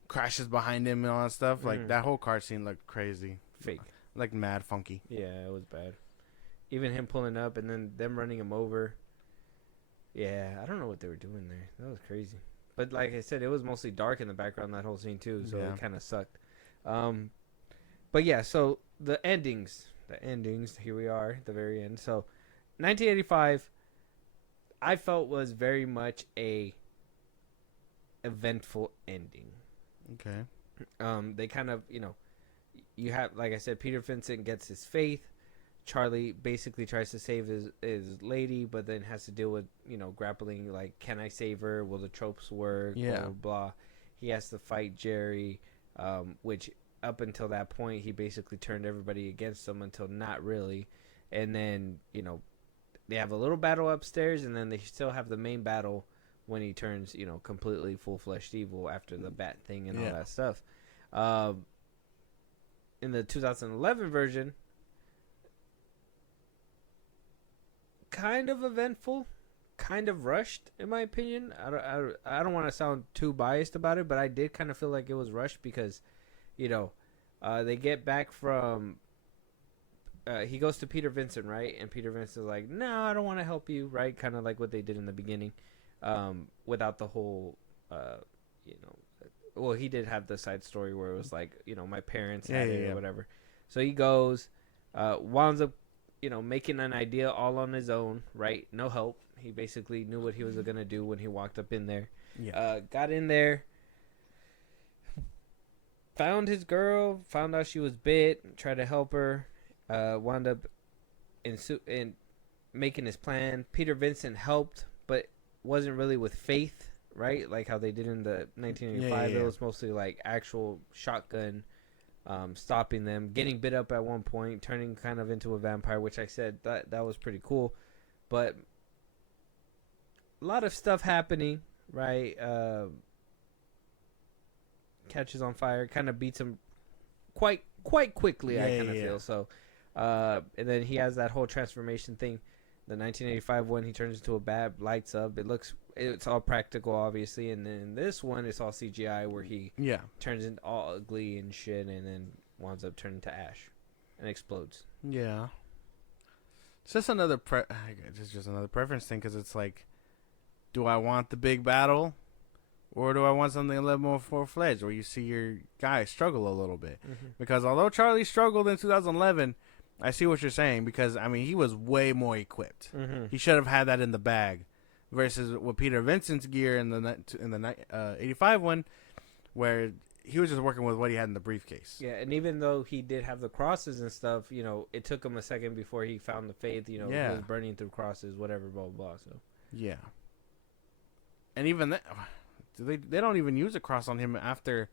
crashes behind him and all that stuff. Like that whole car scene looked crazy, fake, like mad funky. Yeah, it was bad. Even him pulling up and then them running him over. Yeah, I don't know what they were doing there. That was crazy. But like I said, it was mostly dark in the background that whole scene too, so it kind of sucked. But yeah, so the endings. Here we are, at the very end. So, 1985. I felt was very much a eventful ending. Okay. They kind of, you have, like I said, Peter Vincent gets his faith. Charlie basically tries to save his lady, but then has to deal with, grappling, like, can I save her? Will the tropes work? Yeah. Blah, blah, blah. He has to fight Jerry, which up until that point, he basically turned everybody against him until not really. And then, they have a little battle upstairs, and then they still have the main battle when he turns, completely full-fledged evil after the bat thing and all Yeah. that stuff. In the 2011 version, kind of eventful, kind of rushed, in my opinion. I don't want to sound too biased about it, but I did kind of feel like it was rushed because, they get back from. He goes to Peter Vincent, right? And Peter Vincent's like, "No, I don't want to help you," right? Kind of like what they did in the beginning, without the whole, Well, he did have the side story where it was like, my parents had it or whatever. So he goes, winds up, making an idea all on his own, right? No help. He basically knew what he was gonna do when he walked up in there. Yeah. Got in there. Found his girl. Found out she was bit. Tried to help her. Wound up in making his plan. Peter Vincent helped, but wasn't really with faith, right? Like how they did in the 1985. Yeah. It was mostly like actual shotgun, stopping them, getting bit up at one point, turning kind of into a vampire, which I said that was pretty cool. But a lot of stuff happening, right? Catches on fire, kind of beats him quite quickly. I kind of feel so. And then he has that whole transformation thing. The 1985 one, he turns into a bat, lights up. It's all practical, obviously. And then this one, it's all CGI, where he turns into all ugly and shit, and then winds up turning to ash and explodes. Yeah. It's just another just another preference thing, because it's like, do I want the big battle, or do I want something a little more full-fledged, where you see your guy struggle a little bit? Mm-hmm. Because although Charlie struggled in 2011, I see what you're saying, because I mean he was way more equipped. Mm-hmm. He should have had that in the bag, versus with Peter Vincent's gear in the 85 one, where he was just working with what he had in the briefcase. Yeah, and even though he did have the crosses and stuff, it took him a second before he found the faith. He was burning through crosses, whatever, blah blah blah. So yeah, and even that, they don't even use a cross on him after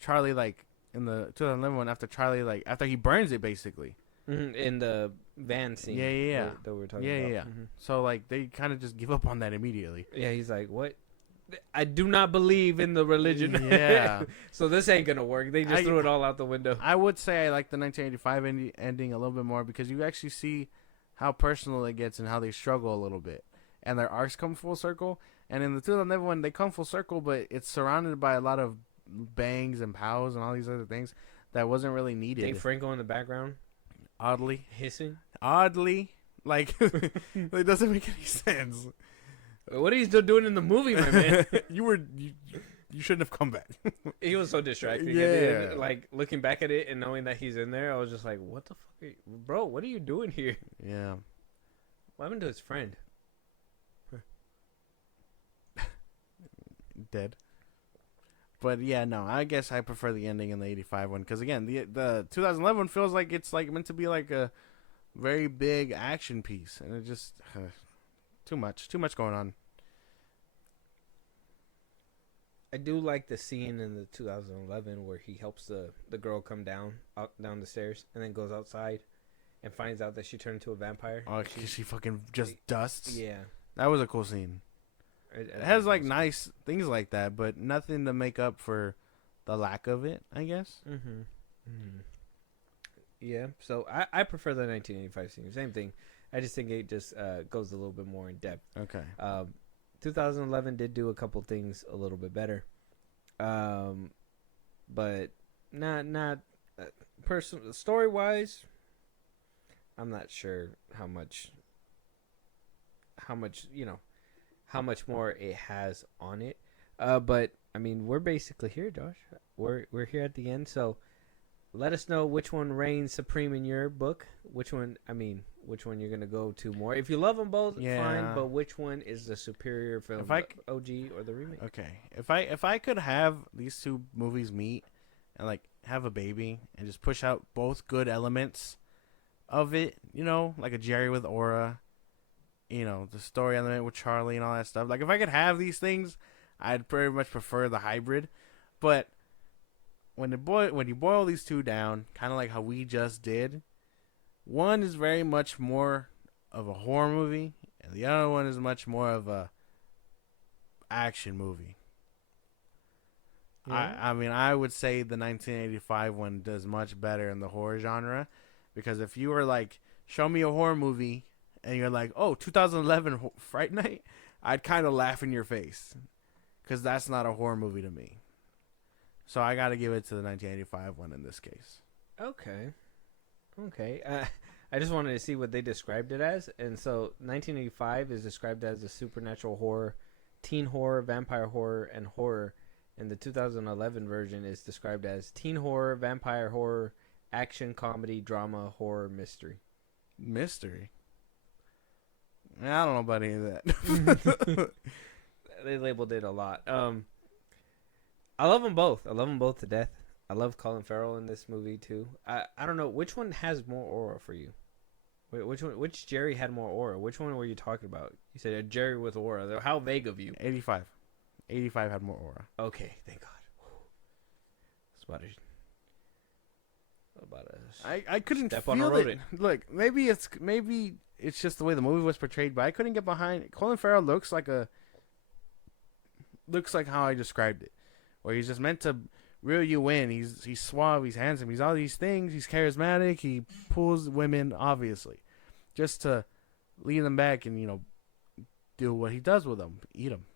Charlie, like in the 2011 one, after he burns it basically. Mm-hmm. In the van scene. Yeah. That we were talking about. Yeah. Mm-hmm. So like they kind of just give up on that immediately. Yeah, he's like, what? I do not believe in the religion. Yeah. So this ain't gonna work. They just threw it all out the window. I would say I like the 1985 ending a little bit more, because you actually see how personal it gets and how they struggle a little bit, and their arcs come full circle. And in the 2011 one, they come full circle, but it's surrounded by a lot of bangs and pows and all these other things that wasn't really needed. Dave Franco in the background, oddly hissing. Like it doesn't make any sense. What are you still doing in the movie, my man? You shouldn't have come back. He was so distracting. Yeah. Like looking back at it and knowing that he's in there, I was just like, what the fuck, bro? What are you doing here? Yeah. What happened to his friend? Dead. But yeah, no, I guess I prefer the ending in the 85 one, because again, the 2011 one feels like it's like meant to be like a very big action piece, and it just too much going on. I do like the scene in the 2011 where he helps the girl come down the stairs and then goes outside and finds out that she turned into a vampire. Oh, she fucking just dusts. Yeah, that was a cool scene. It has like nice things like that, but nothing to make up for the lack of it, I guess. Mm-hmm. Mm-hmm. Yeah, so I prefer the 1985 scene. Same thing. I just think it just goes a little bit more in depth. Okay. 2011 did do a couple things a little bit better, but not personal story wise. I'm not sure how much how much more it has on it. But I mean, we're basically here, Josh. We're here at the end, so let us know which one reigns supreme in your book. Which one you're gonna go to more. If you love them both, fine. But which one is the superior film? The OG or the remake? Okay. If I could have these two movies meet and like have a baby and just push out both good elements of it, like a Jerry with Aura, the story element with Charlie and all that stuff. Like if I could have these things, I'd pretty much prefer the hybrid. But when you boil these two down, kind of like how we just did, one is very much more of a horror movie, and the other one is much more of a action movie. Yeah. I mean, I would say the 1985 one does much better in the horror genre, because if you were like, show me a horror movie, and you're like, oh, 2011 Fright Night, I'd kind of laugh in your face, because that's not a horror movie to me. So I got to give it to the 1985 one in this case. Okay. I just wanted to see what they described it as, and so 1985 is described as a supernatural horror, teen horror, vampire horror, and horror. And the 2011 version is described as teen horror, vampire horror, action, comedy, drama, horror, mystery. Mystery? I don't know about any of that. They labeled it a lot. I love them both. I love them both to death. I love Colin Farrell in this movie too. I don't know which one has more aura for you. Which Jerry had more aura? Which one were you talking about? You said a Jerry with aura. How vague of you? 85. 85 had more aura. Okay, thank God. It's about to I couldn't step feel on a it. rodent. Look, maybe it's just the way the movie was portrayed, but I couldn't get behind. Colin Farrell looks like how I described it, where he's just meant to reel you in. He's suave, he's handsome, he's all these things. He's charismatic. He pulls women, obviously, just to lead them back and do what he does with them, eat them.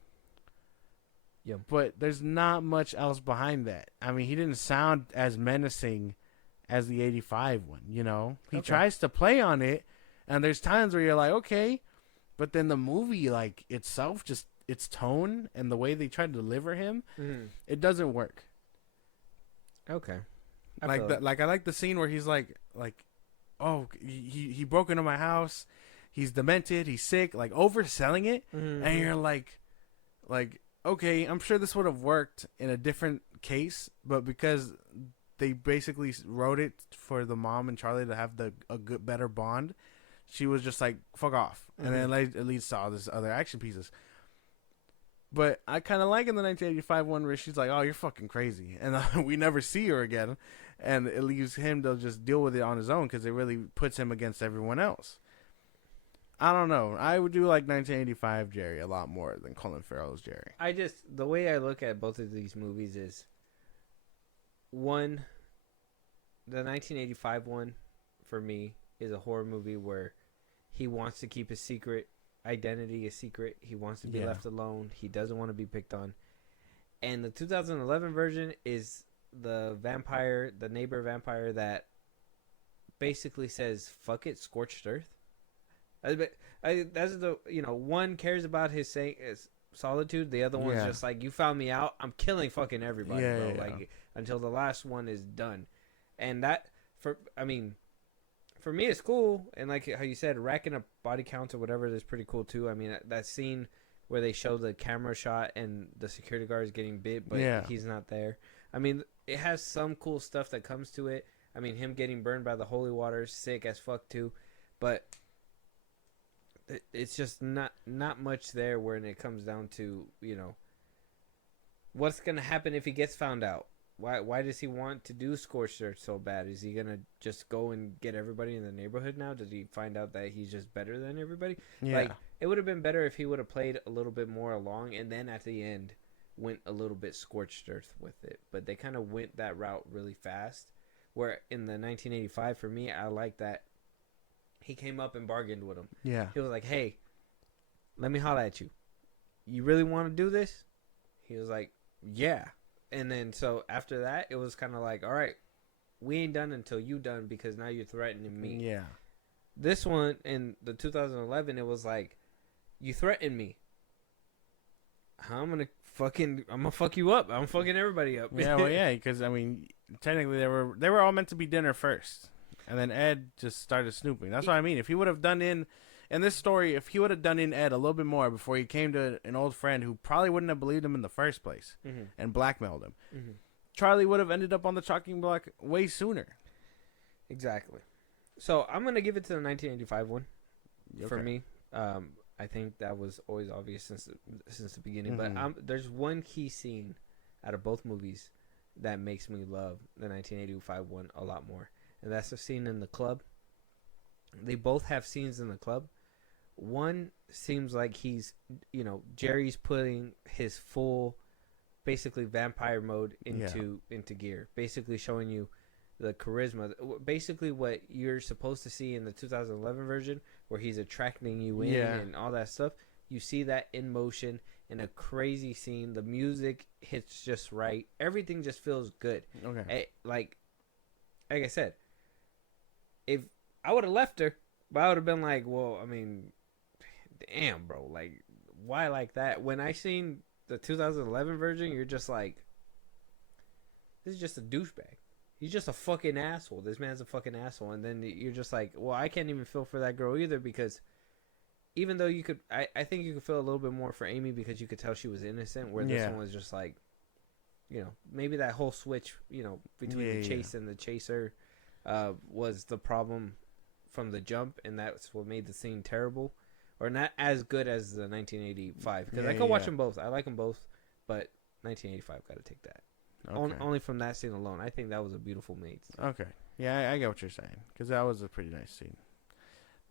Yeah. But there's not much else behind that. I mean, he didn't sound as menacing as the 85 one, He tries to play on it, and there's times where you're like, okay, but then the movie, like, itself, just its tone and the way they try to deliver him, it doesn't work. Okay. I like the scene where he's like, oh, he broke into my house, he's demented, he's sick, like, overselling it, and you're like, okay, I'm sure this would have worked in a different case, but because they basically wrote it for the mom and Charlie to have a good, better bond, she was just like, fuck off. And then at least saw this other action pieces. But I kind of like in the 1985 one where she's like, oh, you're fucking crazy. And we never see her again. And it leaves him to just deal with it on his own, because it really puts him against everyone else. I don't know. I would do like 1985 Jerry a lot more than Colin Farrell's Jerry. The way I look at both of these movies is, one, the 1985 one for me is a horror movie where he wants to keep his identity a secret. He wants to be left alone. He doesn't want to be picked on. And the 2011 version is the neighbor vampire that basically says, fuck it, scorched earth. That's one cares about his solitude. The other one's just like, you found me out, I'm killing fucking everybody, bro. Yeah. Like, until the last one is done. And that, for me, it's cool. And like how you said, racking up body counts or whatever is pretty cool too. I mean, that scene where they show the camera shot and the security guard is getting bit, but he's not there. I mean, it has some cool stuff that comes to it. I mean, him getting burned by the holy water, sick as fuck too. But it's just not much there when it comes down to, what's going to happen if he gets found out. Why does he want to do scorched earth so bad? Is he going to just go and get everybody in the neighborhood now? Does he find out that he's just better than everybody? Yeah. Like, it would have been better if he would have played a little bit more along and then at the end went a little bit scorched earth with it. But they kind of went that route really fast. Where in the 1985, for me, I like that he came up and bargained with him. Yeah. He was like, hey, let me holler at you. You really want to do this? He was like, yeah. And then so after that, it was kind of like, all right, we ain't done until you done, because now you're threatening me. Yeah. This one in the 2011, it was like, you threatened me. I'm gonna fuck you up. I'm fucking everybody up. Yeah, well, yeah, because I mean, technically they were all meant to be dinner first, and then Ed just started snooping. That's what I mean. If he would have done in this story, if he would have done in Ed a little bit more before he came to an old friend who probably wouldn't have believed him in the first place and blackmailed him, Charlie would have ended up on the chopping block way sooner. Exactly. So I'm gonna give it to the 1985 one for me. I think that was always obvious since the beginning. But there's one key scene out of both movies that makes me love the 1985 one a lot more, and that's the scene in the club. They both have scenes in the club One seems like he's, Jerry's putting his full, basically vampire mode into gear, basically showing you the charisma, basically what you're supposed to see in the 2011 version, where he's attracting you in and all that stuff. You see that in motion in a crazy scene. The music hits just right. Everything just feels good. Okay. Like I said, if I would have left her, but I would have been like, well, I mean, damn, bro, like, why like that? When I seen the 2011 version, you're just like, this is just a douchebag. He's just a fucking asshole. This man's a fucking asshole. And then you're just like, well, I can't even feel for that girl either, because even though you could, I think you could feel a little bit more for Amy because you could tell she was innocent, where this one was just like, maybe that whole switch, between the chase and the chaser was the problem from the jump, and that's what made the scene terrible, or not as good as the 1985. Because I could watch them both. I like them both, but 1985 got to take that. Okay. Only from that scene alone. I think that was a beautiful mate. Okay. Yeah, I get what you're saying, because that was a pretty nice scene.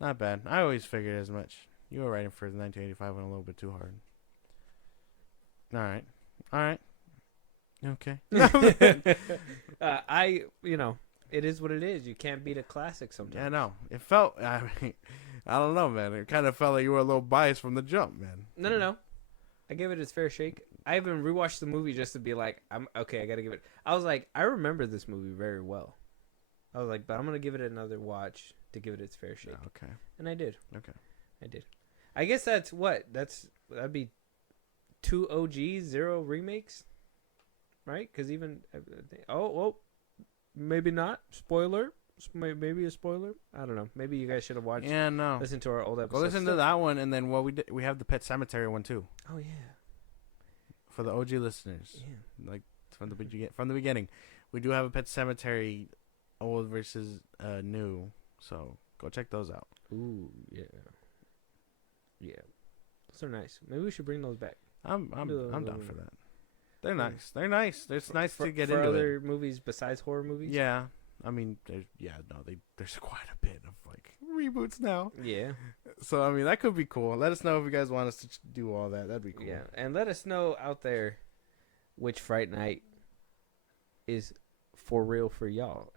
Not bad. I always figured as much. You were writing for the 1985 one a little bit too hard. All right. Okay. It is what it is. You can't beat a classic sometimes. Yeah, no. It felt, I don't know, man. It kind of felt like you were a little biased from the jump, man. No. I gave it its fair shake. I even rewatched the movie just to be like, I got to give it. I was like, I remember this movie very well. I was like, but I'm going to give it another watch to give it its fair shake. Okay. And I did. Okay. I did. I guess that'd be 2 OGs, 0 remakes, right? Because even maybe not. Spoiler. Maybe a spoiler. I don't know. Maybe you guys should have watched. Yeah, no. Listen to our old episodes. Go listen to that one, and then we have the Pet Cemetery one too. Oh yeah. For the OG listeners, like from the beginning, we do have a Pet Cemetery, old versus new. So go check those out. Ooh yeah. Yeah, those are nice. Maybe we should bring those back. I'm down for that. They're nice. They're nice. It's nice to get into other movies besides horror movies. Yeah, I mean, there's quite a bit of like reboots now. Yeah. So I mean, that could be cool. Let us know if you guys want us to do all that. That'd be cool. Yeah, and let us know out there which Fright Night is for real for y'all.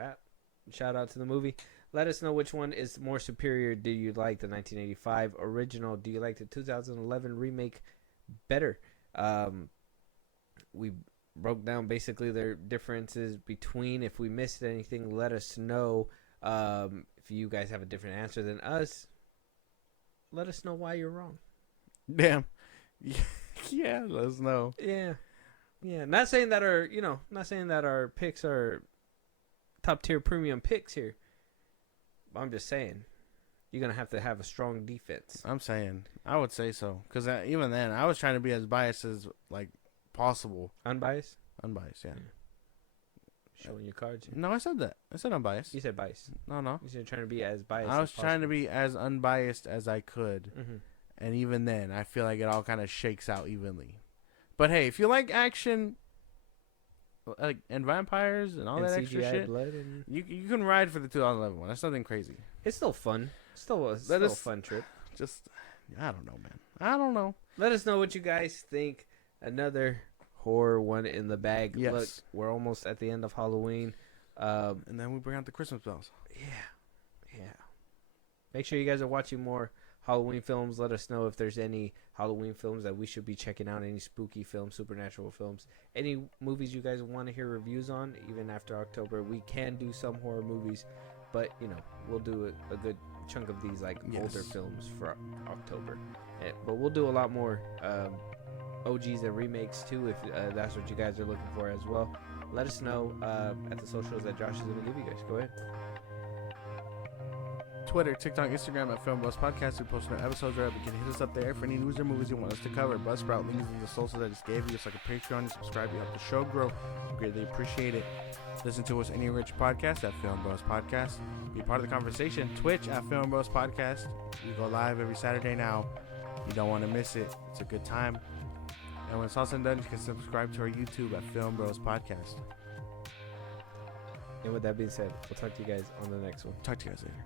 Shout out to the movie. Let us know which one is more superior. Do you like the 1985 original? Do you like the 2011 remake better? We broke down basically their differences between. If we missed anything, let us know. If you guys have a different answer than us, let us know why you're wrong. Damn. Yeah, let us know. Yeah. Not saying that our picks are top tier premium picks here. I'm just saying, you're going to have a strong defense. I'm saying, I would say so. Because even then, I was trying to be as biased as, like, possible. Unbiased? Unbiased, yeah. Showing your cards. No, I said that. I said unbiased. You said biased. No. You said trying to be as biased I was trying to be as unbiased as I could. Mm-hmm. And even then, I feel like it all kind of shakes out evenly. But hey, if you like action... like and vampires and all that extra shit, blood you can ride for the 2011 one. That's nothing crazy. It's still fun. Still a fun trip. Just, I don't know, man. I don't know. Let us know what you guys think. Another horror one in the bag. Yes. Look, we're almost at the end of Halloween. And then we bring out the Christmas bells. Yeah. Make sure you guys are watching more Halloween films. Let us know if there's any Halloween films that we should be checking out, any spooky films, supernatural films, any movies you guys want to hear reviews on. Even after October, we can do some horror movies, but we'll do a good chunk of these older films for October. But we'll do a lot more OGs and remakes too, if that's what you guys are looking for as well. Let us know at the socials that Josh is going to give you guys. Go ahead. Twitter, TikTok, Instagram at Film Buzz Podcast. We post our episodes right up. You can hit us up there for any news or movies you want us to cover. Buzzsprout, links in the socials I just gave you. It's like a Patreon. You subscribe, you help the show grow. We greatly appreciate it. Listen to us any rich podcast at Film Buzz Podcast. Be part of the conversation. Twitch at Film Buzz Podcast. We go live every Saturday now. You don't want to miss it. It's a good time. And when it's all said and done, you can subscribe to our YouTube at Film Bros Podcast. And with that being said, we'll talk to you guys on the next one. Talk to you guys later.